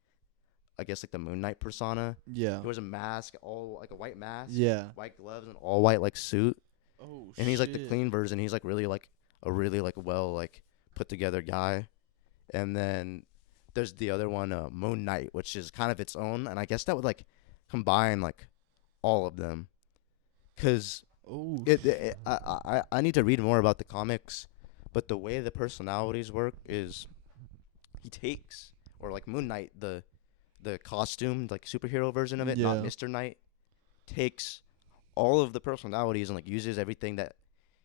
I guess like the MoonKnight persona. Yeah. He wears a mask, all like a white mask. Yeah. White gloves and all white like suit. Oh shit. And he's like the clean version. He's like really like a really like well like put together guy. And then there's the other one, MoonKnight, which is kind of its own, and I guess that would like combine like all of them. Cause I need to read more about the comics, but the way the personalities work is he takes, or like MoonKnight, the costumed like superhero version of it, not Mr. Knight, takes all of the personalities and like uses everything that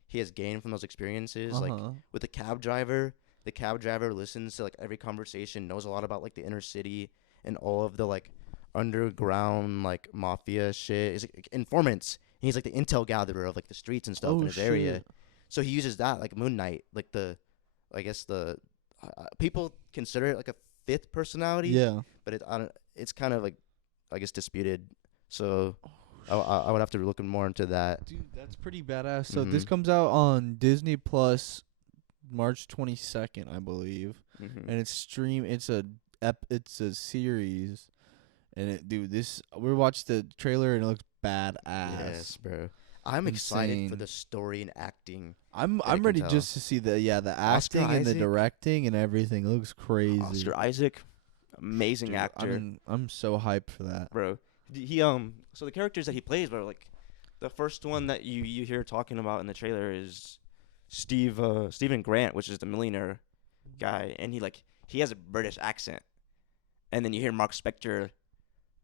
he has gained from those experiences. Like with the cab driver listens to like every conversation, knows a lot about like the inner city and all of the like underground like mafia shit. He's like informants. And he's like the intel gatherer of like the streets and stuff in his area. So he uses that like MoonKnight, like I guess the people consider it like a fifth personality. Yeah. But it's kind of like I guess disputed. So I would have to look more into that. Dude, that's pretty badass. So this comes out on Disney Plus March 22nd, I believe. And it's a series. And we watched the trailer and it looks badass. Yes, bro. I'm excited for the story and acting. I'm ready just to see the acting and the directing and everything. It looks crazy. Oscar Isaac, amazing actor. I'm so hyped for that, bro. He so the characters that he plays, bro, like the first one that you hear talking about in the trailer is Stephen Grant, which is the millionaire guy, and he has a British accent, and then you hear Mark Spector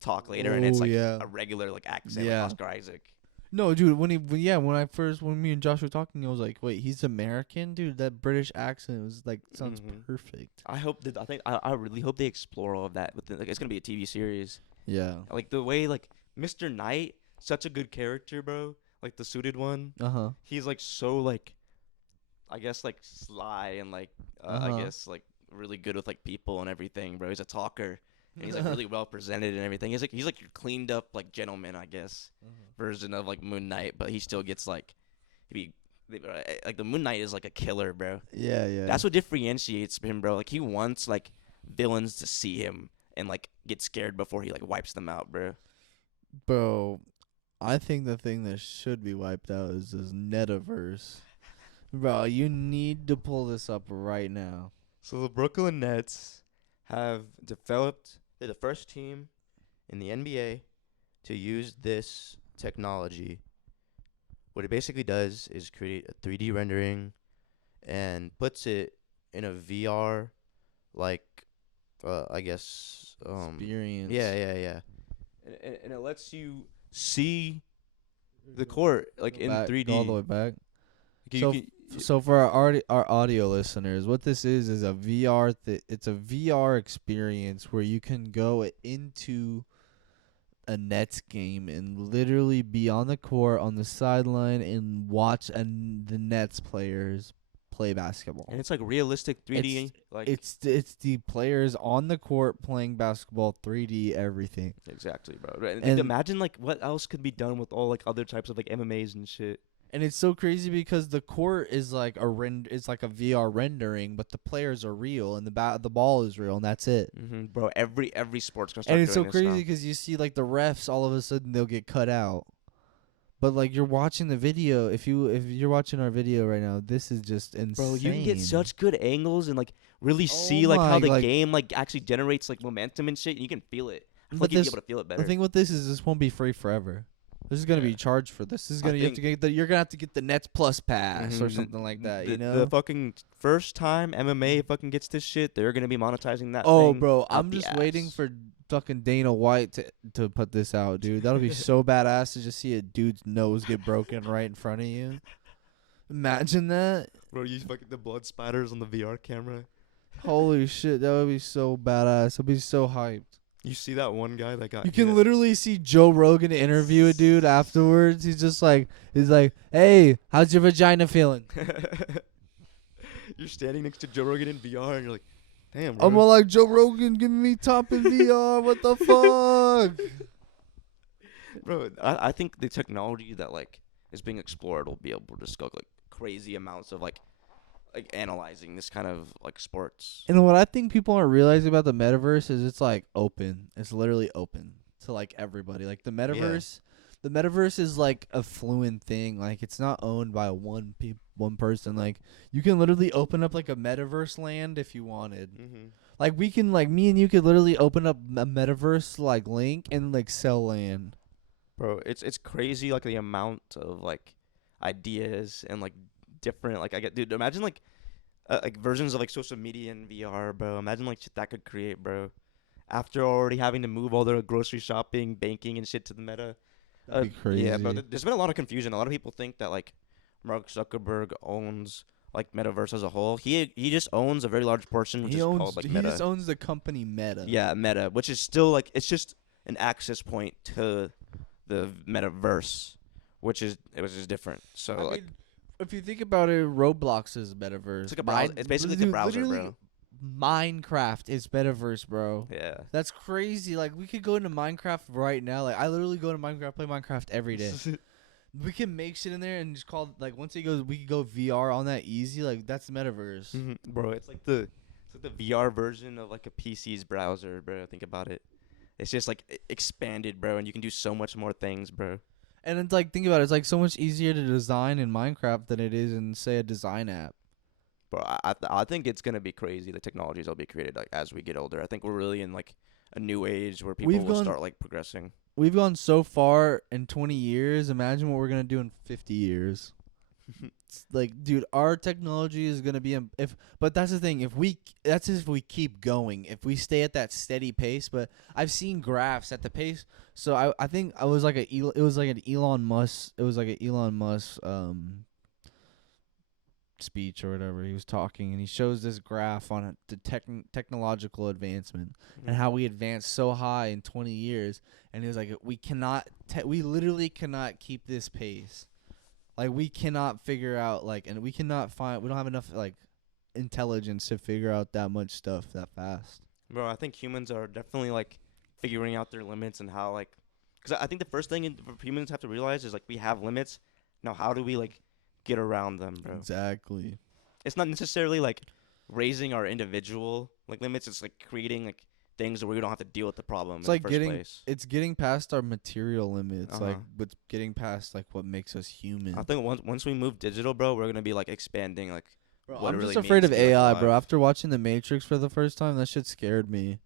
talk later, and it's like a regular like accent, like Oscar Isaac. No, dude, when me and Josh were talking, I was like, wait, he's American, dude. That British accent was like sounds perfect. I really hope they explore all of that. Like it's gonna be a TV series. Yeah. Like the way like Mr. Knight, such a good character, bro. Like the suited one. He's like so like, I guess like sly and like I guess like really good with like people and everything, bro. He's a talker. And he's like really well presented and everything. He's like your cleaned up like gentleman, I guess, version of like MoonKnight, but he still gets like he like the MoonKnight is like a killer, bro. Yeah, yeah. That's what differentiates him, bro. Like he wants like villains to see him and like get scared before he like wipes them out, bro. Bro, I think the thing that should be wiped out is this Netaverse. Bro, you need to pull this up right now. So the Brooklyn Nets have developed. They're the first team in the NBA to use this technology. What it basically does is create a 3D rendering and puts it in a VR, like, I guess, Experience. yeah. And it lets you see the court, like, in Back, 3D. go all the way back. You So So for our audio listeners, what this is a VR. It's a VR experience where you can go into a Nets game and literally be on the court on the sideline and watch the Nets players play basketball. and it's like realistic 3D. It's the players on the court playing basketball, 3D, everything. Exactly, bro. And And- imagine like what else could be done with all like other types of like MMAs and shit. And it's so crazy because the court is like it's like a VR rendering, but the players are real and the ball is real, and that's it. Bro, every sport's gonna start And it's so doing this now. crazy because you see like the refs, all of a sudden they'll get cut out. But like you're watching the video, if you're watching our video right now, this is just insane. Bro, you can get such good angles and like really see like my, how the like- game like actually generates like momentum and shit. And you can feel it. I feel But like you'll be this- able to feel it The better. thing with this is this won't be free forever. This is gonna be Yeah. charged for this. This is I gonna you're gonna have to get the Nets Plus pass or Mhm. something like that. The, You know. the fucking first time MMA fucking gets this shit, they're gonna be monetizing that. Oh, thing bro, out I'm the just waiting ass. for fucking Dana White to put this out, dude. That'll be so badass to just see a dude's nose get broken right in front of you. Imagine that. Bro, you fucking the blood spatters on the VR camera. Holy shit, that would be so badass. I'd be so hyped. You see that one guy that got You can hit? literally see Joe Rogan interview a dude afterwards. He's like, hey, how's your vagina feeling? You're standing next to Joe Rogan in VR and you're like, damn, bro. I'm all like, Joe Rogan giving me top in VR. What the fuck? Bro, I think the technology that like is being explored will be able to just go like crazy amounts of like analyzing this kind of like sports. And what I think people aren't realizing about the metaverse is it's like open. It's literally open to like everybody. Like the metaverse is like a fluent thing. Like it's not owned by one person. Like you can literally open up like a metaverse land if you wanted. Like we can like me and you could literally open up a metaverse like link and like sell land. Bro, it's crazy like the amount of like ideas and like different like dude, imagine like versions of like social media in VR, bro. Imagine like shit that could create, bro. After already having to move all their grocery shopping, banking and shit to the meta. That'd be crazy. Yeah, bro. There's been a lot of confusion. A lot of people think that like Mark Zuckerberg owns like Metaverse as a whole. He just owns a very large portion, which is called like Meta. He just owns the company Meta. Yeah, Meta, which is still like it's just an access point to the Metaverse, which is different. So I like mean, if you think about it, Roblox is metaverse. it's like a browser. It's basically the browser, bro. Minecraft is metaverse, bro. Yeah. That's crazy. Like we could go into Minecraft right now. Like I literally go to Minecraft, play Minecraft every day. We can make shit in there and just call like once it goes, we could go VR on that easy. Like that's the metaverse. Bro, it's like the VR version of like a PC's browser, bro. Think about it. It's just like expanded, bro, and you can do so much more things, bro. And it's like think about it. It's like so much easier to design in Minecraft than it is in say a design app. Bro, I think it's gonna be crazy. The technologies that'll be created like as we get older. I think we're really in like a new age where people will start like progressing. We've gone so far in 20 years. Imagine what we're gonna do in 50 years. It's like, dude, our technology is gonna be but that's the thing. If we keep going, if we stay at that steady pace. But I've seen graphs at the pace. So I think it was like an Elon Musk speech or whatever. He was talking and he shows this graph on the technological advancement and how we advanced so high in 20 years. And he was like, we literally cannot keep this pace. Like we cannot figure out we don't have enough like intelligence to figure out that much stuff that fast. Bro, I think humans are definitely like figuring out their limits and how like, because I think the first thing humans have to realize is like we have limits. Now, how do we like get around them, bro. Exactly. It's not necessarily like raising our individual like limits. It's like creating like things where we don't have to deal with the problem It's in like the first place. it's getting past our material limits, like, Uh-huh. but getting past like what makes us human. I think once we move digital, bro, we're gonna be like expanding like Bro, what it I'm really just afraid means of to be, like, AI, bro. alive. After watching The Matrix for the first time, that shit scared me.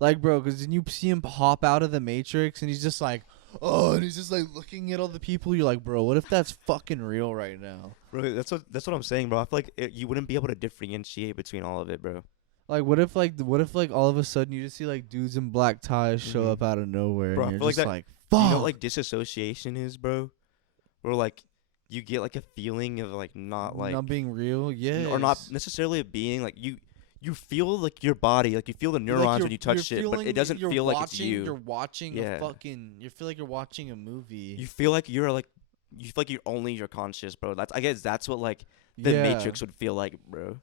Like, bro, because then you see him hop out of the Matrix, and he's just like, oh, and he's just like looking at all the people. You're like, bro, what if that's fucking real right now? Bro, that's what I'm saying, bro. I feel like you wouldn't be able to differentiate between all of it, bro. Like, what if all of a sudden you just see like dudes in black ties show Mhm. up out of nowhere, Bro, I and you're feel like just that- like, You fuck. know what, like disassociation is, bro? Where like you get like a feeling of like not like not being real, yeah, or not necessarily a being like you feel like your body, like you feel the neurons when you touch shit, but it doesn't feel like it's you. You're watching Yeah. you feel like you're watching a movie. You feel like you're only your conscious, bro. I guess that's what like the Yeah. Matrix would feel like, bro.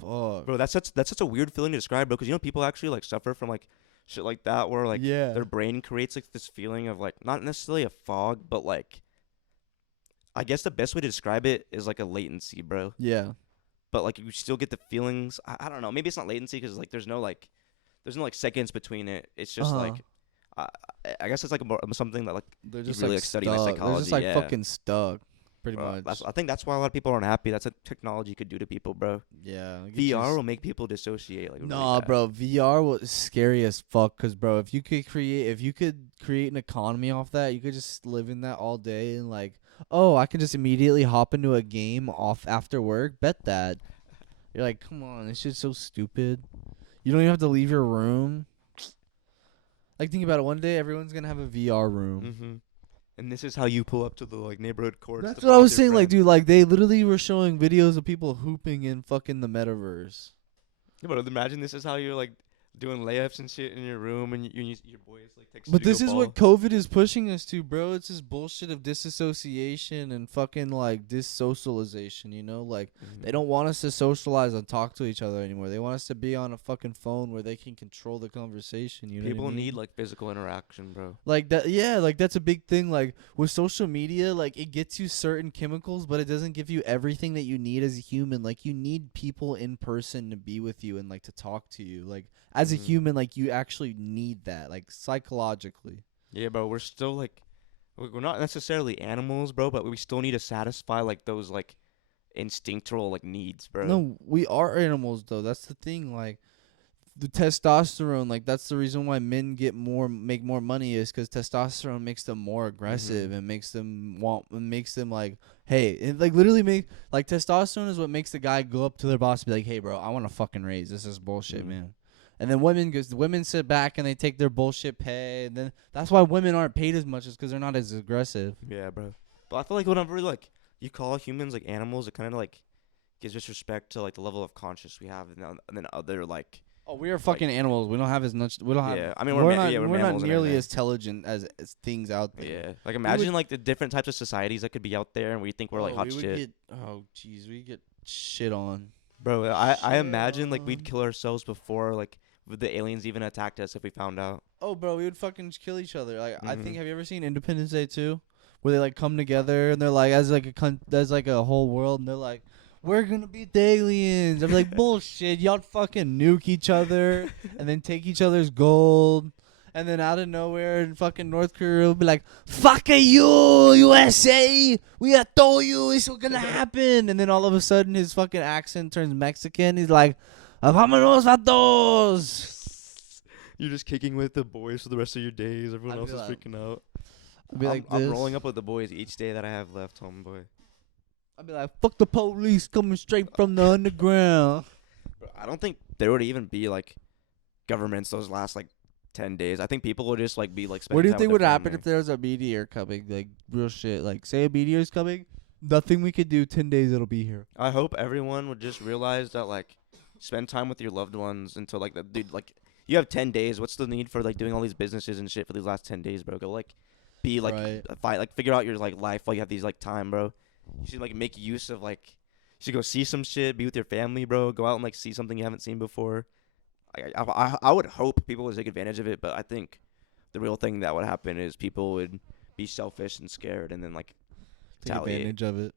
Fuck. Bro, that's such a weird feeling to describe, bro. Because you know people actually like suffer from like shit like that, where like yeah. their brain creates like this feeling of like not necessarily a fog, but like I guess the best way to describe it is like a latency, bro. Yeah. But like you still get the feelings. I don't know. Maybe it's not latency because like there's no like seconds between it. It's just Uh-huh. like I guess it's like something that like They're you just really like like study like stuck. They're just psychology, like yeah. fucking stuck, pretty Bro, much. I think that's why a lot of people aren't happy. That's what technology could do to people, bro. Yeah. like, it VR just- will make people dissociate. Like, really Nah, bad. bro. VR was scary as fuck. Cause, bro, if you could create an economy off that, you could just live in that all day and like, oh, I can just immediately hop into a game off after work. Bet that. You're like, come on, this shit's so stupid. You don't even have to leave your room. Like, think about it. One day, everyone's gonna have a VR room. Mm-hmm. And this is how you pull up to the like neighborhood courts. That's to what I play was with your saying. Like, friends. dude, like they literally were showing videos of people hooping in fucking the metaverse. Yeah, but imagine this is how you're like doing layups and shit in your room, and your boys like text you But to this go is what ball. COVID is pushing us to, bro. It's this bullshit of disassociation and fucking like dissocialization, you know? Like Mhm. they don't want us to socialize and talk to each other anymore. They want us to be on a fucking phone where they can control the conversation, you know People what I mean? need like physical interaction, bro. Like that, yeah, like that's a big thing. Like with social media, like it gets you certain chemicals, but it doesn't give you everything that you need as a human. Like you need people in person to be with you and like to talk to you. Like as a Mhm. human, like you actually need that, like psychologically. Yeah, bro. We're still like we're not necessarily animals, bro, but we still need to satisfy like those like instinctual like needs, bro. No, we are animals though. That's the thing. Like the testosterone, like that's the reason why men make more money is because testosterone makes them more aggressive and makes them like, hey, it like literally like testosterone is what makes the guy go up to their boss and be like, hey, bro, I want to fucking raise. This is bullshit, Mhm. man. And then women sit back and they take their bullshit pay. And then that's why women aren't paid as much, is because they're not as aggressive. Yeah, bro. But I feel like whenever like you call humans like animals, it kind of like gives disrespect to like the level of conscious we have, and then other like. Oh, we are fucking animals. We don't have as much. We don't have. Yeah, I mean, we're we're not. we're we're not mammals and nearly everything. as intelligent as things out there. Yeah, like imagine like the different types of societies that could be out there, and we think we're like hot we would shit, jeez, we get shit on. bro. I Shit imagine like we'd on. kill ourselves before like the aliens even attacked us if we found out. Oh, bro, we would fucking kill each other. Like I think. Mhm. Have you ever seen Independence Day 2? Where they like come together and they're like as like there's like a whole world and they're like, we're gonna beat the aliens. I'm like, bullshit. Y'all fucking nuke each other and then take each other's gold. And then out of nowhere in fucking North Korea will be like, fuck you, USA. We have told you it's gonna happen. And then all of a sudden his fucking accent turns Mexican. He's like, vámonos a todos. You're just kicking with the boys for the rest of your days. Everyone I'd else be is like- freaking out. I'll be like I'm this. rolling up with the boys each day that I have left, homeboy. I'll be like, fuck the police coming straight from the underground. Bro, I don't think there would even be like governments those last like 10 days. I think people would just like be like. What do you think would happen if if there was a meteor coming? Like, real shit. Like, say a meteor's coming, nothing we could do, 10 days it'll be here. I hope everyone would just realize that like spend time with your loved ones until like dude, like you have 10 days. What's the need for like doing all these businesses and shit for these last 10 days, bro? Go like be like Right. like figure out your like life while you have these like time, bro. You should like make use of like you should go see some shit, be with your family, bro. Go out and like see something you haven't seen before. I would hope people would take advantage of it, but I think the real thing that would happen is people would be selfish and scared and then like Take retaliate. advantage of it.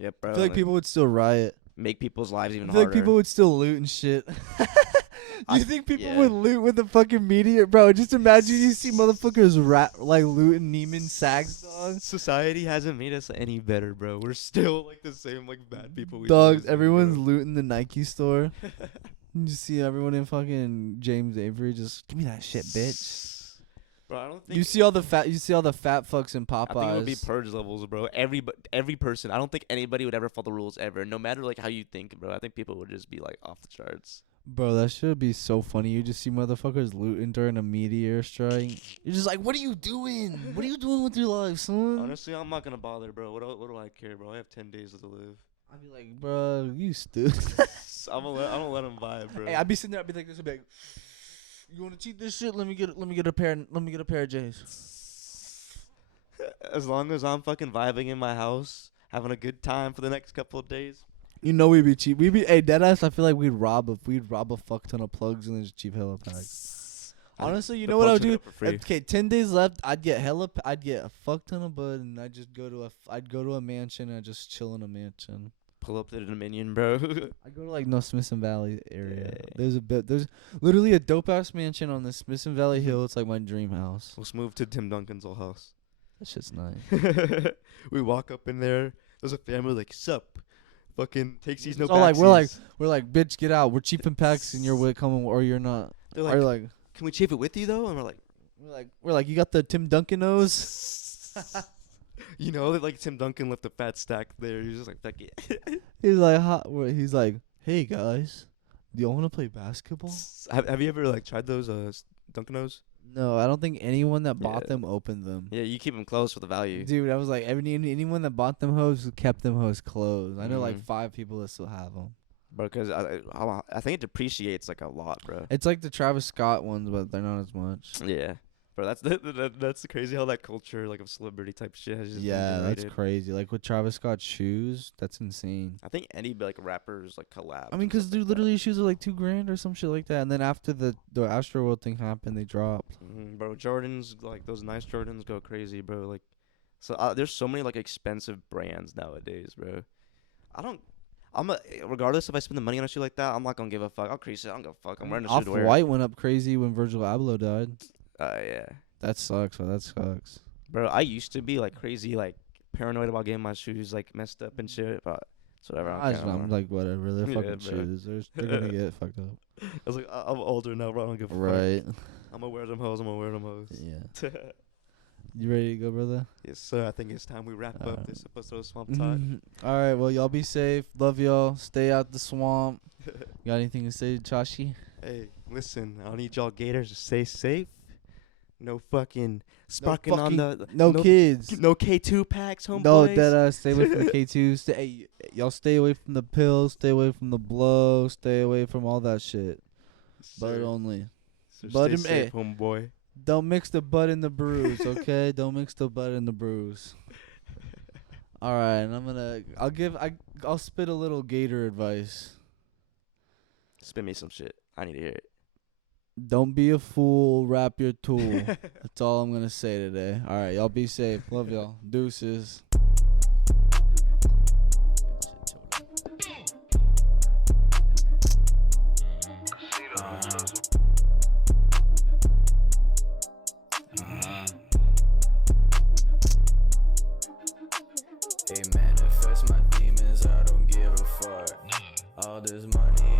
Yep, bro. I feel like people would still riot. make people's lives even I feel harder. like people would still loot and shit. Do you think people yeah. would loot with the fucking media, bro? Just imagine you see motherfuckers like looting Neiman Sachs, dog. Society hasn't made us any better, bro. We're still like the same like bad people. Dogs, everyone's looting the Nike store. You see everyone in fucking James Avery just give me that shit, bitch. Bro, I don't think You see all the fat fucks in Popeyes. I think it would be purge levels, bro. Every person. I don't think anybody would ever follow the rules ever. No matter like how you think, bro. I think people would just be like off the charts. Bro, that should be so funny. You just see motherfuckers looting during a meteor strike. You're just like, what are you doing? What are you doing with your life, son? Honestly, I'm not gonna bother, bro. What do I care, bro? I have 10 days to live. I'd be like, bro, you stupid. I'm gonna let him vibe, bro. Hey, I'd be sitting there. I'd be like, this. I'd be like, you want to cheat this shit? Let me get a pair. Let me get a pair of J's. As long as I'm fucking vibing in my house, having a good time for the next couple of days. You know we'd be cheap. We'd be deadass. I feel like we'd rob a fuck ton of plugs and then just cheap hella packs. Honestly, you know what I would do? Okay, 10 days left. I'd get a fuck ton of bud, and I'd just go to a mansion and just chill in a mansion. Pull up to the Dominion, bro. I go to like no Smith and Valley area. Yeah. There's literally a dope ass mansion on the Smith and Valley Hill. It's like my dream house. Let's move to Tim Duncan's old house. That shit's nice. We walk up in there. There's a family like, sup? Fucking takes these no So like we're like, bitch, get out. We're cheaping packs and you're coming or you're not. They're Or like can we chafe it with you though? And we're like, you got the Tim Duncan nose. you know, like Tim Duncan left a fat stack there. He's just like, fuck it. He's like, hey guys, do y'all want to play basketball? Have you ever like tried those Dunkanos? No, I don't think anyone that bought Yeah. them opened them. Yeah, you keep them close for the value. Dude, I was like, anyone that bought them hoes kept them hoes closed. I know like Mhm. 5 people that still have them. Bro, because I think it depreciates like a lot, bro. It's like the Travis Scott ones, but they're not as much. Yeah. Bro, that's crazy how that culture like of celebrity type shit has just been Yeah, that's generated. crazy. Like with Travis Scott's shoes, that's insane. I think any like rappers like collab. I mean, cause dude, literally shoes are like $2,000 or some shit like that. And then after the Astroworld thing happened, they dropped. Bro, Jordans, like those nice Jordans go crazy, bro. Like, so there's so many like expensive brands nowadays, bro. Regardless if I spend the money on a shoe like that, I'm not gonna give a fuck. I'll crease it. I don't give a fuck. I'm wearing a shoe to wear. Off-White went up crazy when Virgil Abloh died. Yeah. That sucks. Bro. That sucks. Bro, I used to be like crazy, like paranoid about getting my shoes like messed up and shit, but it's whatever. I'm like, whatever. They're Yeah, fucking bro. shoes. They're gonna get fucked up. I was like, I'm older now, bro. I don't give a Right. fuck. I'm gonna wear them hoes. Yeah. You ready to go, brother? Yes, sir. I think it's time we wrap up this episode of Swamp Talk. All right. Well, y'all be safe. Love y'all. Stay out the swamp. Got anything to say, Chashi? Hey, listen. I need y'all Gators to stay safe. No fucking sparking on the No kids. No K2 packs, homeboys. No, that stay away from the K2s. Y'all stay away from the pills. Stay away from the blow. Stay away from all that shit. Bud only. Bud stay safe, and homeboy. Don't mix the bud and the bruise, okay? Don't mix the bud and the bruise. All right, and I'll spit a little Gator advice. Spin me some shit. I need to hear it. Don't be a fool, rap your tool. That's all I'm gonna say today. All right, y'all be safe. Love y'all. Deuces. Hey, manifest my demons, I don't give a fuck. All this money